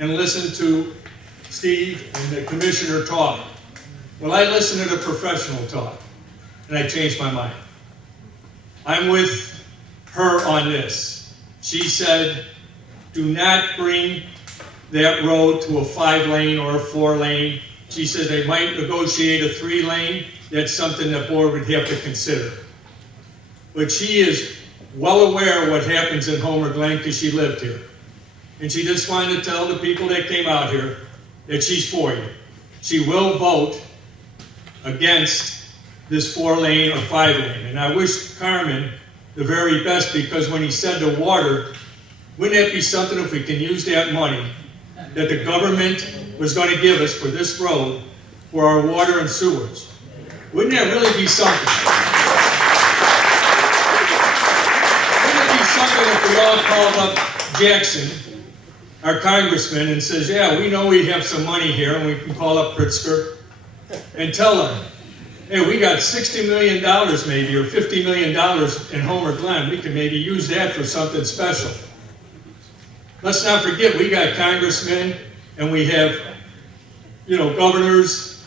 and listen to Steve and the commissioner talk. Well, I listened to the professional talk, and I changed my mind. I'm with her on this. She said, do not bring that road to a 5-lane or a 4-lane. She said they might negotiate a 3-lane. That's something the board would have to consider. But she is well aware of what happens in Homer Glen because she lived here. And she just wanted to tell the people that came out here that she's for you. She will vote against this 4-lane or 5-lane. And I wish Carmen the very best, because when he said the water, wouldn't that be something if we can use that money that the government was going to give us for this road for our water and sewers? Wouldn't that really be something? Wouldn't it be something if we all called up Jackson, our congressman, and says, yeah, we know we have some money here, and we can call up Pritzker and tell them, hey, we got $60 million maybe, or $50 million in Homer Glen. We can maybe use that for something special. Let's not forget, we got congressmen and we have, you know, governors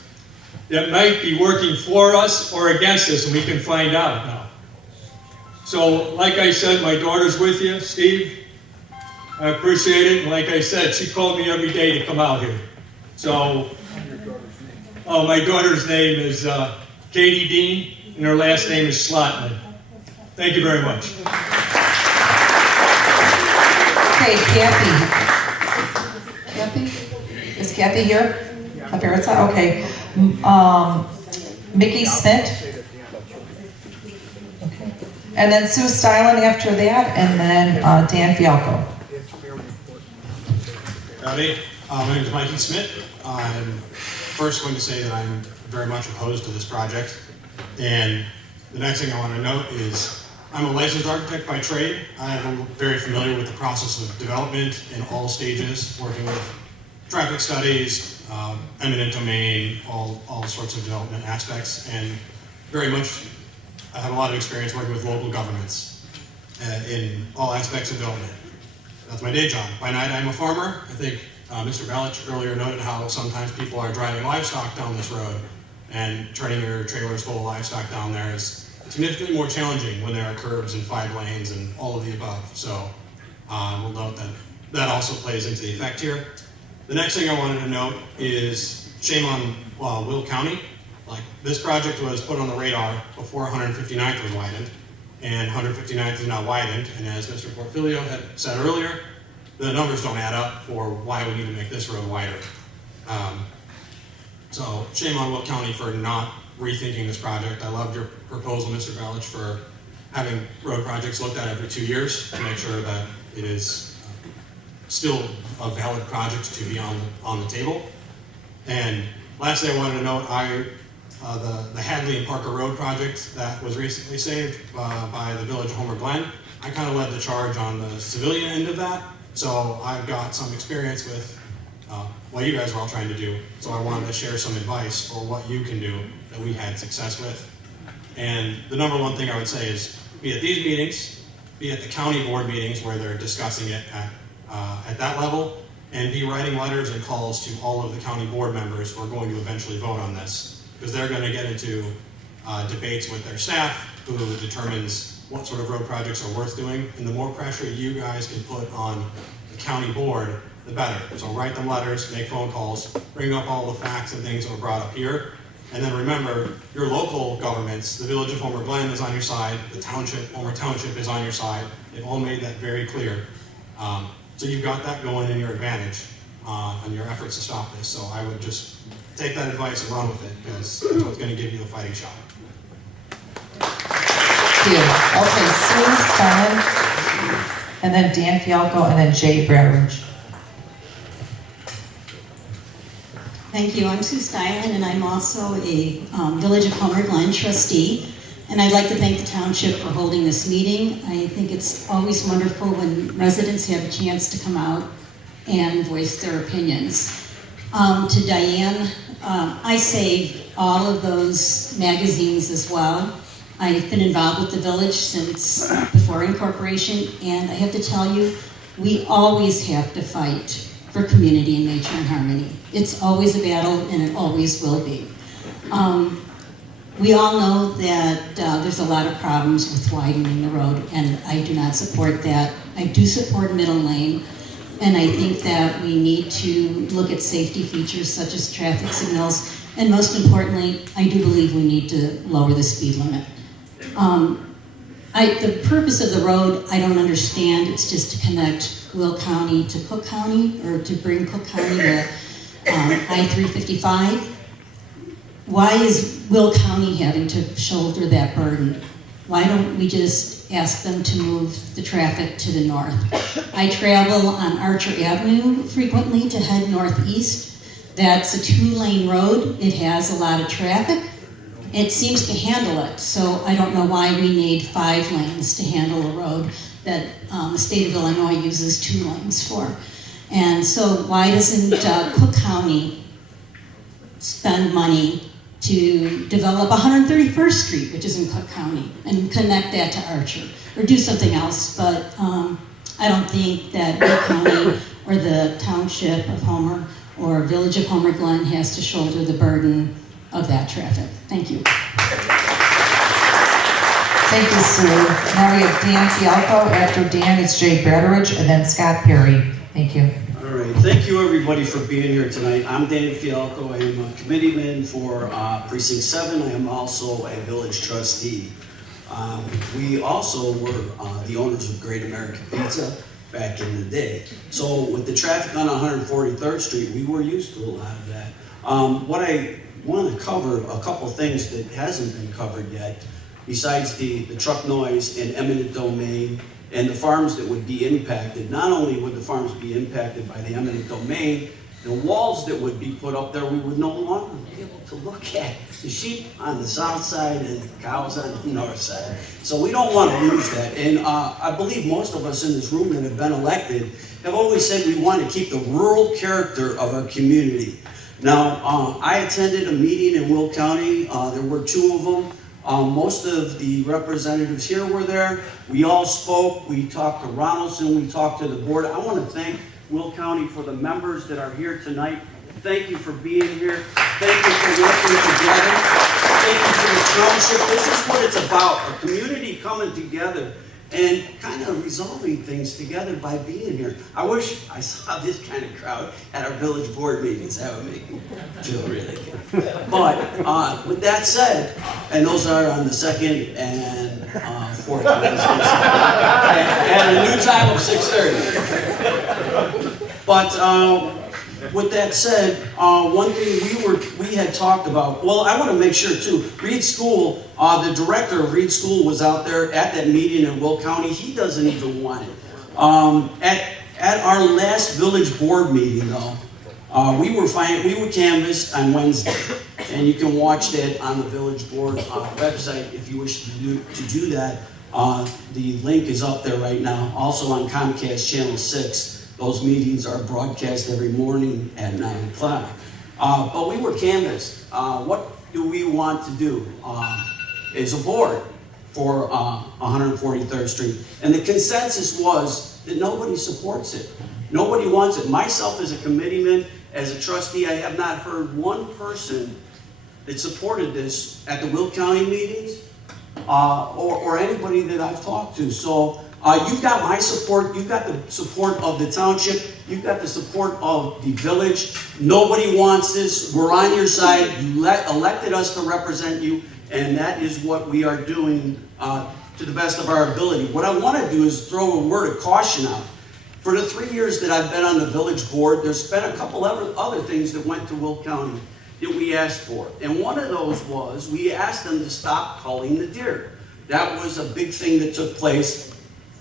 that might be working for us or against us, and we can find out now. So, like I said, my daughter's with you, Steve. I appreciate it. And like I said, she called me every day to come out here. So, my daughter's name is Katie Dean, and her last name is Slotman. Thank you very much. Okay, Kathy. Kathy? Is Kathy here? Aferitza? Okay. Mickey Smith? Okay. And then Sue Stylen after that, and then Dan Fialco. Howdy, my name is Mikey Smith. I'm first going to say that I'm very much opposed to this project. And the next thing I want to note is I'm a licensed architect by trade. I'm very familiar with the process of development in all stages, working with traffic studies, eminent domain, all sorts of development aspects, and very much I have a lot of experience working with local governments in all aspects of development. That's my day job. By night, I'm a farmer. I think Mr. Balich earlier noted how sometimes people are driving livestock down this road, and turning your trailers full of livestock down there is significantly more challenging when there are curbs and 5 lanes and all of the above. So we'll note that that also plays into the effect here. The next thing I wanted to note is shame on Will County. Like, this project was put on the radar before 159th was widened, and 159th is now widened. And as Mr. Porfilio had said earlier, the numbers don't add up for why we need to make this road wider. So shame on Will County for not rethinking this project. I loved your proposal, Mr. Balich, for having road projects looked at every 2 years to make sure that it is still a valid project to be on the table. And lastly, I wanted to note, the Hadley and Parker Road project that was recently saved by the Village of Homer Glen, I kind of led the charge on the civilian end of that. So I've got some experience with what you guys were all trying to do. So I wanted to share some advice for what you can do that we had success with. And the number one thing I would say is be at these meetings, be at the county board meetings where they're discussing it at that level, and be writing letters and calls to all of the county board members who are going to eventually vote on this. Because they're going to get into debates with their staff who determines what sort of road projects are worth doing. And the more pressure you guys can put on the county board, the better. So write them letters, make phone calls, bring up all the facts and things that were brought up here. And then remember, your local governments, the Village of Homer Glen is on your side, the Township, Homer Township is on your side. They've all made that very clear. So you've got that going in your advantage on your efforts to stop this. So I would just take that advice and run with it, because that's what's going to give you the fighting shot. Thank you. Okay, Sue Stein, and then Dan Fialco, and then Jay Bradridge. Thank you. I'm Sue Stylen, and I'm also a Village of Homer Glen trustee. And I'd like to thank the township for holding this meeting. I think it's always wonderful when residents have a chance to come out and voice their opinions. To Diane, I saved all of those magazines as well. I've been involved with the village since before incorporation, and I have to tell you, we always have to fight for community and nature and harmony. It's always a battle, and it always will be. We all know that there's a lot of problems with widening the road, and I do not support that. I do support middle lane, and I think that we need to look at safety features such as traffic signals, and most importantly, I do believe we need to lower the speed limit. The purpose of the road, I don't understand. It's just to connect Will County to Cook County, or to bring Cook County to I-355. Why is Will County having to shoulder that burden? Why don't we just ask them to move the traffic to the north? I travel on Archer Avenue frequently to head northeast. That's a 2-lane road. It has a lot of traffic. It seems to handle it, so I don't know why we need 5 lanes to handle a road that the state of Illinois uses 2 lanes for. And so why doesn't Cook County spend money to develop 131st Street, which is in Cook County, and connect that to Archer, or do something else? But I don't think that Will County or the Township of Homer or Village of Homer Glen has to shoulder the burden of that traffic. Thank you. Thank you, Sue. Now we have Dan Fialco. After Dan, it's Jay Bradridge, and then Scott Perry. Thank you. All right, thank you everybody for being here tonight. I'm Dan Fialco. I am a committeeman for Precinct 7. I am also a village trustee. We also were the owners of Great American Pizza back in the day. So with the traffic on 143rd Street, we were used to a lot of that. What I want to cover, a couple things that hasn't been covered yet, besides the truck noise and eminent domain and the farms that would be impacted. Not only would the farms be impacted by the eminent domain, the walls that would be put up there, we would no longer be able to look at the sheep on the south side and the cows on the north side. So we don't want to lose that. And I believe most of us in this room that have been elected have always said we want to keep the rural character of our community. Now, I attended a meeting in Will County. There were 2 of them. Most of the representatives here were there. We all spoke. We talked to Ronaldson. We talked to the board. I want to thank Will County for the members that are here tonight. Thank you for being here. Thank you for working together. Thank you for the township. This is what it's about, a community coming together and kind of resolving things together by being here. I wish I saw this kind of crowd at our village board meetings. That would make me feel really good. But with that said, and those are on the 2nd and 4th Wednesdays, and a new time of 6:30. But with that said, one thing we had talked about, well, I want to make sure too, Reed School, the director of Reed School was out there at that meeting in Will County. He doesn't even want it. At our last village board meeting though, we were canvassed on Wednesday, and you can watch that on the village board website if you wish to do that. The link is up there right now, also on Comcast Channel 6. Those meetings are broadcast every morning at 9 o'clock. But we were canvassed. What do we want to do as a board for 143rd Street? And the consensus was that nobody supports it. Nobody wants it. Myself as a committeeman, as a trustee, I have not heard one person that supported this at the Will County meetings or anybody that I've talked to. So you've got my support, you've got the support of the township, you've got the support of the village. Nobody wants this. We're on your side. You elected us to represent you, and that is what we are doing to the best of our ability. What I want to do is throw a word of caution out. For the 3 years that I've been on the village board, there's been a couple other things that went to Will County that we asked for. And one of those was we asked them to stop culling the deer. That was a big thing that took place.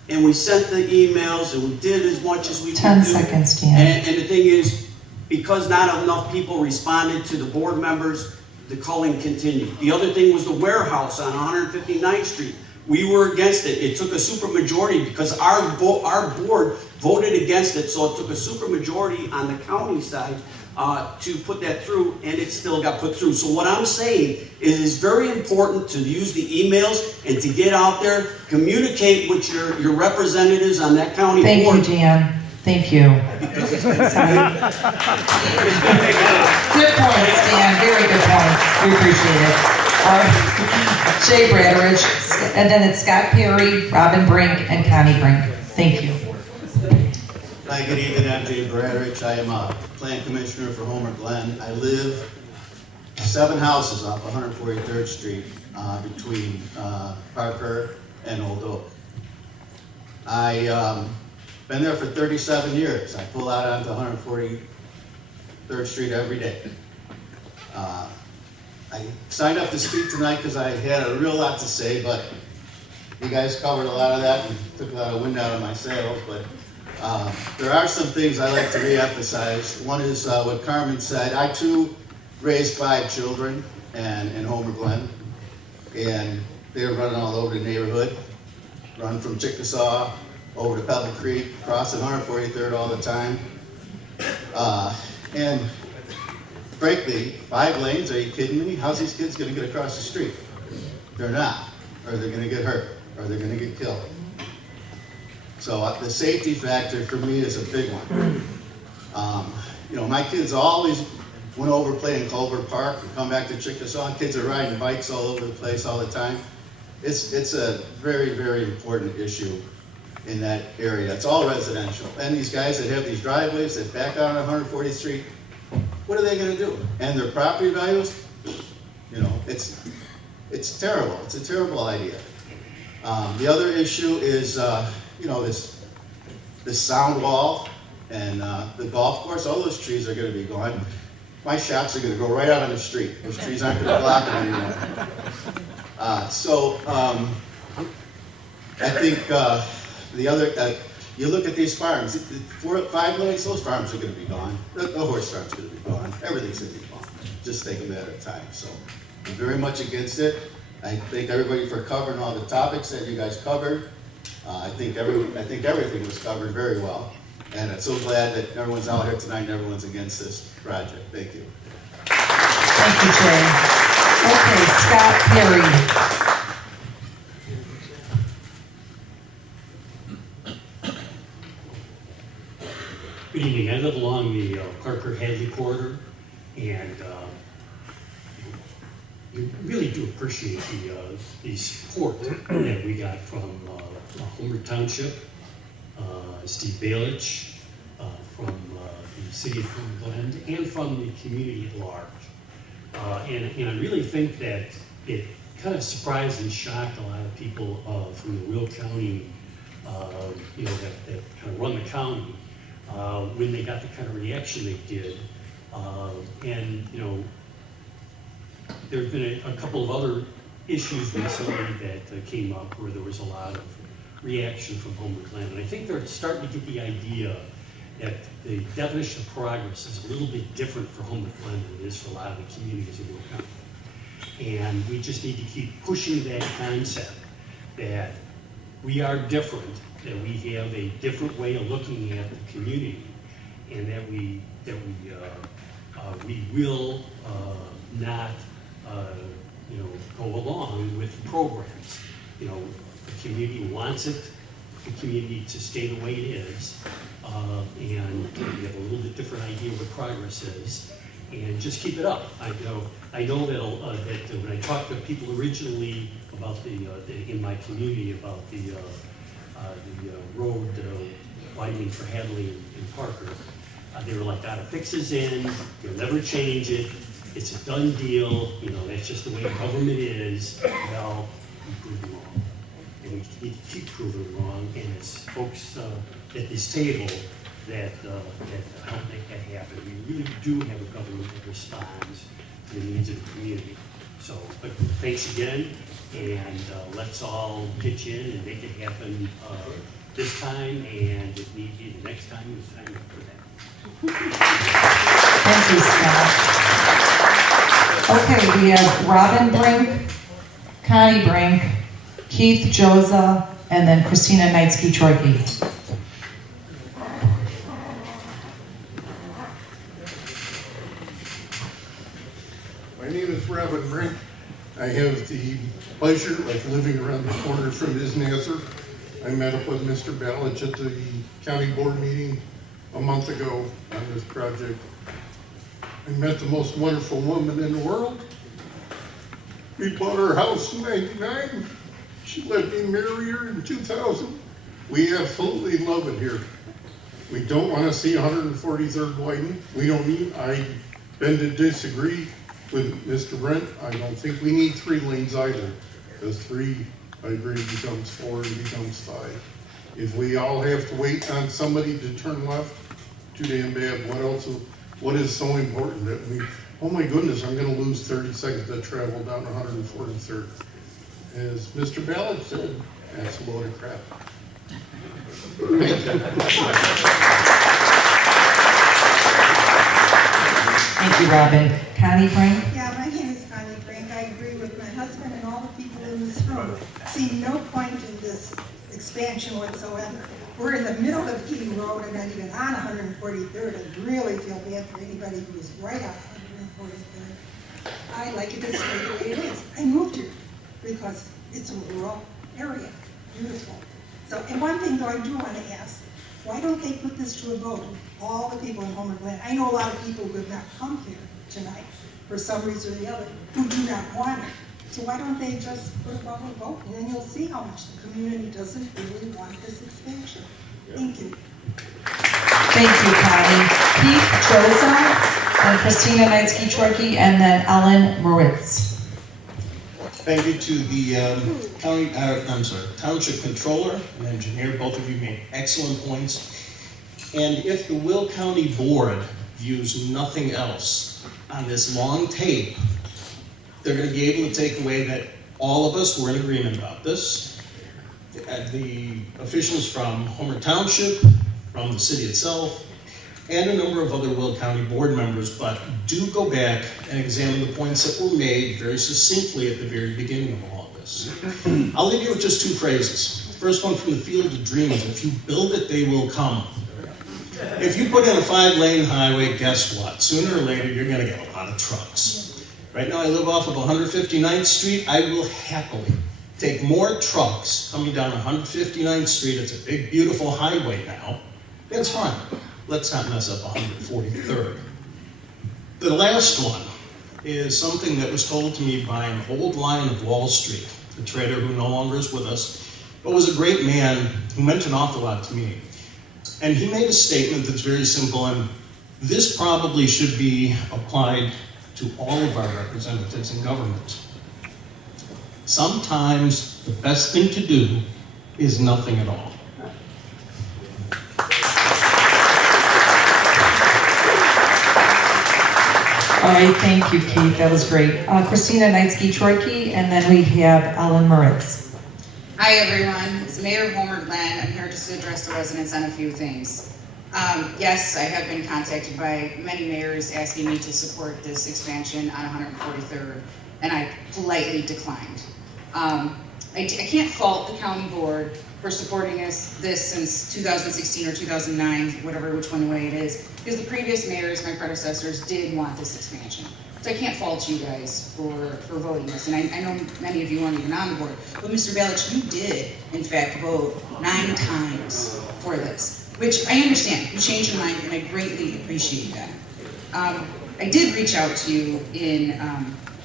And we sent the emails and we did as much as we could do. 10 seconds, Dan. And the thing is, because not enough people responded to the board members, the culling continued. The other thing was the warehouse on 159th Street. We were against it. It took a supermajority because our board voted against it, so it took a supermajority on the county side to put that through, and it still got put through. So what I'm saying is it's very important to use the emails and to get out there, communicate with your representatives on that county board. Thank you, Jan. Thank you. Good points, Dan. Very good points. We appreciate it. Jay Bradridge, and then it's Scott Perry, Robin Brink, and Connie Brink. Thank you. Hi, good evening. I'm Jay Bradridge. I am a plant commissioner for Homer Glen. I live 7 houses off 143rd Street between Parker and Old Oak. I been there for 37 years. I pull out onto 143rd Street every day. I signed up to speak tonight because I had a real lot to say, but you guys covered a lot of that and took a lot of wind out of my sails. But there are some things I like to re-emphasize. One is what Carmen said. I too raised 5 children in Homer Glen, and they were running all over the neighborhood, running from Chickasaw over to Pebble Creek, crossing 143rd all the time. And frankly, 5 lanes, are you kidding me? How's these kids gonna get across the street? They're not, or they're gonna get hurt, or they're gonna get killed. So the safety factor for me is a big one. You know, my kids always went over playing Culver Park and come back to Chickasaw. Kids are riding bikes all over the place all the time. It's a very, very important issue in that area. It's all residential. And these guys that have these driveways that back out on 140th Street, what are they gonna do? And their property values, you know, it's terrible. It's a terrible idea. The other issue is, you know, this sound wall and the golf course. All those trees are gonna be gone. My shops are gonna go right out on the street. Those trees aren't gonna block them anymore. I think the other, you look at these farms, 5 lanes, those farms are gonna be gone. The horse farm's gonna be gone. Everything's gonna be gone. Just take a matter of time. So I'm very much against it. I thank everybody for covering all the topics that you guys covered. I think everything was covered very well. And I'm so glad that everyone's out here tonight and everyone's against this project. Thank you. Thank you, Jay. Okay, Scott Perry. Good evening. I live along the Parker-Hadley corridor, and we really do appreciate the support that we got from Homer Township, Steve Balich, from the city of Homer Glen, and from the community at large. And I really think that it kind of surprised and shocked a lot of people from the Will County, you know, that kind of run the county. when they got the kind of reaction they did. And, you know, there have been a couple of other issues recently that came up where there was a lot of reaction from Homer Glen. And I think they're starting to get the idea that the definition of progress is a little bit different for Homer Glen than it is for a lot of the communities in Will County. And we just need to keep pushing that concept that we are different, that we have a different way of looking at the community, and that we will not you know, go along with the programs. You know, the community wants the community to stay the way it is, and we have a little bit different idea what progress is, and just keep it up. I know that when I talked to people originally about in my community about the road widening for Hadley and Parker, they were like, gotta fix this in, you'll never change it, it's a done deal, you know, that's just the way government is. Well, we proved them wrong. And we need to keep proving them wrong, and it's folks at this table that help make that happen. We really do have a government that responds to the needs of the community. So, but thanks again, and let's all pitch in and make it happen this time, and if need be, the next time, it's time for that. Thank you, Scott. Okay, we have Robin Brink, Connie Brink, Keith Joza, and then Christina Knightsky-Chorkey. My name is Robin Brink. I have the pleasure of living around the corner from his Nazar. I met up with Mr. Ballich at the county board meeting a month ago on this project. I met the most wonderful woman in the world. We bought our house in '99. She let me marry her in 2000. We absolutely love it here. We don't want to see 143rd widened. We don't need, I bend to disagree with Mr. Brent. I don't think we need 3 lanes either. Because 3, I agree, becomes 4 and becomes 5. If we all have to wait on somebody to turn left, too damn bad. What is so important that we, oh my goodness, I'm gonna lose 30 seconds to travel down 143rd. As Mr. Ballard said, that's a load of crap. Thank you, Robin. Connie Brink? Yeah, my name is Connie Brink. I agree with my husband and all the people in this room. See no point in this expansion whatsoever. We're in the middle of Key Road and not even on 143rd. I really feel bad for anybody who is right on 143rd. I like it this way the way it is. I moved here because it's a rural area, beautiful. So, and one thing though I do want to ask, why don't they put this to a vote? All the people in Homer Glen. I know a lot of people who have not come here tonight for some reason or the other who do not want it. So why don't they just put a vote and then you'll see how much the community doesn't really want this expansion. Thank you. Thank you, Connie. Keith Joza, and Christina Knightsky-Chorkey, and then Ellen Moritz. Thank you to the Township Controller and Engineer. Both of you made excellent points. And if the Will County Board views nothing else on this long tape, they're going to be able to take away that all of us were in agreement about this. The officials from Homer Township, from the city itself, and a number of other Will County board members, but do go back and examine the points that were made very succinctly at the very beginning of all of this. I'll leave you with just 2 phrases. The first one from the Field of Dreams: if you build it, they will come. If you put in a 5-lane highway, guess what? Sooner or later, you're gonna get a lot of trucks. Right now, I live off of 159th Street. I will happily take more trucks coming down 159th Street. It's a big, beautiful highway now. That's fine. Let's not mess up 143rd. The last one is something that was told to me by an old lion of Wall Street, a trader who no longer is with us, but was a great man who meant an awful lot to me. And he made a statement that's very simple, and this probably should be applied to all of our representatives in government. Sometimes the best thing to do is nothing at all. All right, thank you, Keith, that was great. Christina Knightsky-Troiki, and then we have Ellen Moritz. Hi, everyone. As Mayor of Homer Glen, I'm here just to address the residents on a few things. Yes, I have been contacted by many mayors asking me to support this expansion on 143rd, and I politely declined. I can't fault the county board for supporting this since 2016 or 2009, which one way it is, because the previous mayors, my predecessors, did want this expansion. So I can't fault you guys for voting this, and I know many of you weren't even on the board, but Mr. Balich, you did, in fact, vote 9 times for this, which I understand. You changed your mind, and I greatly appreciate that. I did reach out to you in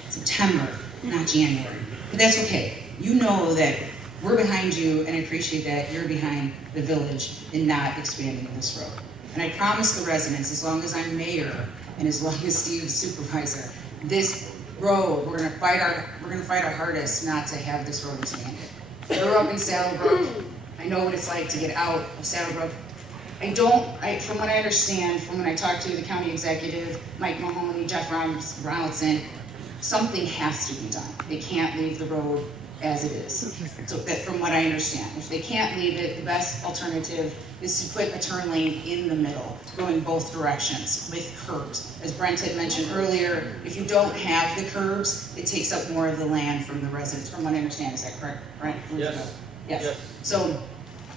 September, not January, but that's okay. You know that we're behind you, and I appreciate that you're behind the village in not expanding this road. And I promise the residents, as long as I'm mayor and as long as Steve's supervisor, this road, we're gonna fight our hardest not to have this road expanded. We're up in Saddlebrook. I know what it's like to get out of Saddlebrook. From what I understand, from when I talked to the county executive, Mike Mahoney, Jeff Ronaldson, something has to be done. They can't leave the road as it is. So that, from what I understand, if they can't leave it, the best alternative is to put a turn lane in the middle, going both directions with curbs. As Brent had mentioned earlier, if you don't have the curbs, it takes up more of the land from the residents, from what I understand. Is that correct, Brent? Yes. Yes. So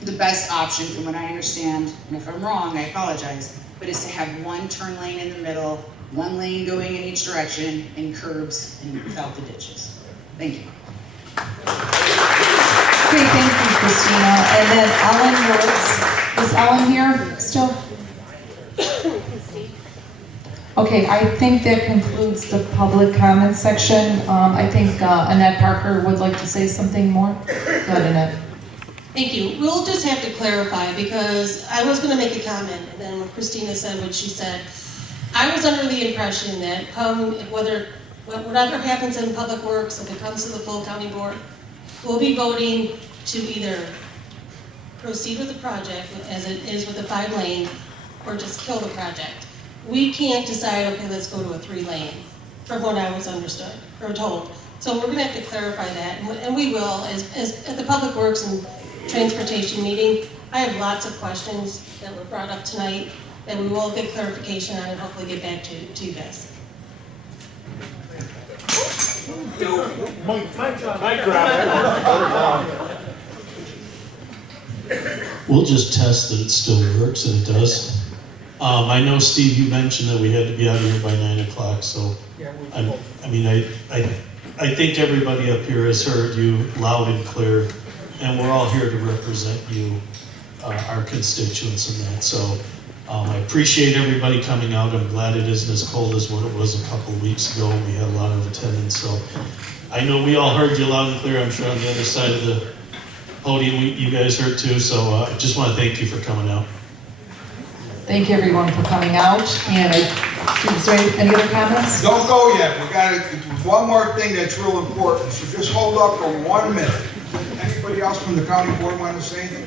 the best option, from what I understand, and if I'm wrong, I apologize, but is to have one turn lane in the middle, one lane going in each direction, and curbs and without the ditches. Thank you. Okay, thank you, Christina. And then Ellen Moritz. Is Ellen here still? Okay, I think that concludes the public comment section. I think Annette Parker would like to say something more. Go ahead, Annette. Thank you. We'll just have to clarify, because I was going to make a comment, and then when Christina said what she said, I was under the impression that whatever happens in Public Works, if it comes to the full county board, we'll be voting to either proceed with the project as it is with the 5-lane, or just kill the project. We can't decide, okay, let's go to a 3-lane, from what I was understood or told. So we're going to have to clarify that, and we will, as at the Public Works and Transportation meeting. I have lots of questions that were brought up tonight that we will get clarification on and hopefully get back to you guys. We'll just test that it still works, and it does. I know, Steve, you mentioned that we had to be out of here by 9 o'clock, so I think everybody up here has heard you loud and clear, and we're all here to represent you, our constituents in that. So I appreciate everybody coming out. I'm glad it isn't as cold as what it was a couple of weeks ago. We had a lot of attendance, so I know we all heard you loud and clear. I'm sure on the other side of the podium you guys heard too, so I just want to thank you for coming out. Thank you, everyone, for coming out. And is there any other comments? Don't go yet. We got one more thing that's real important. So just hold up for 1 minute. Anybody else from the county board want to say anything?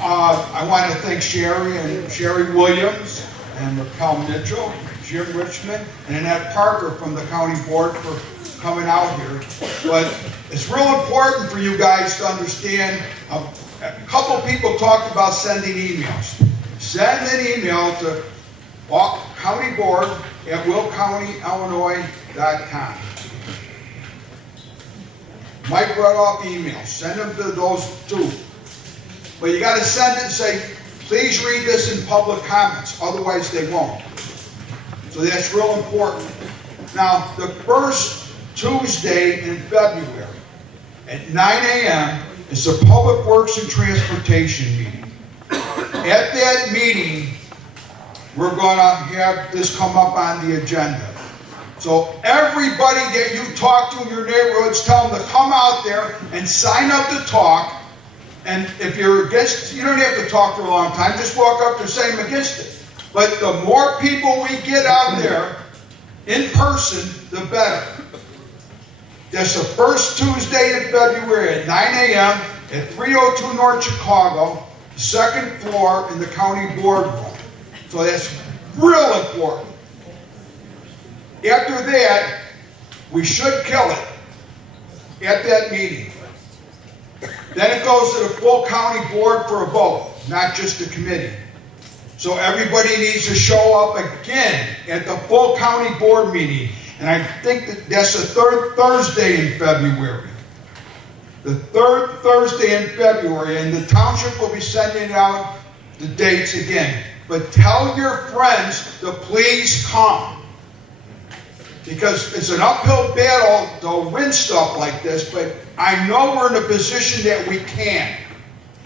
I want to thank Sherry Williams and Raquel Mitchell, Jim Richmond, and Annette Parker from the county board for coming out here. But it's real important for you guys to understand. A couple people talked about sending emails. Send an email to countyboard@willcountyillinois.com. Mike brought off emails. Send them to those two. But you got to send it and say, please read this in public comments. Otherwise, they won't. So that's real important. Now, the first Tuesday in February at 9 a.m. is the Public Works and Transportation meeting. At that meeting, we're going to have this come up on the agenda. So everybody that you talk to in your neighborhoods, tell them to come out there and sign up to talk. And if you're against, you don't have to talk for a long time. Just walk up to say I'm against it. But the more people we get out there in person, the better. That's the first Tuesday in February at 9 a.m. at 302 North Chicago, second floor in the county boardroom. So that's real important. After that, we should kill it at that meeting. Then it goes to the full county board for a vote, not just the committee. So everybody needs to show up again at the full county board meeting. And I think that's the third Thursday in February. The third Thursday in February, and the township will be sending out the dates again. But tell your friends to please come. Because it's an uphill battle to win stuff like this, but I know we're in a position that we can.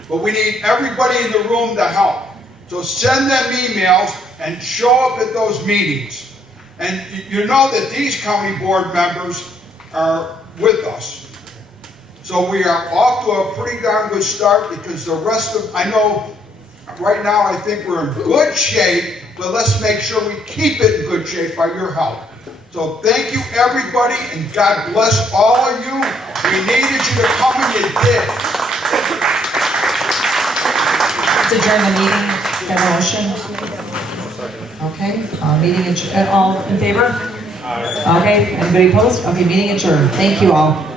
But we need everybody in the room to help. So send them emails and show up at those meetings. And you know that these county board members are with us. So we are off to a pretty darn good start because the rest of, I know right now I think we're in good shape, but let's make sure we keep it in good shape by your help. So thank you everybody and God bless all of you. We needed you to come and you did. Let's adjourn the meeting. Got a motion? Okay, meeting all in favor? Okay, anybody opposed? Okay, meeting adjourned. Thank you all.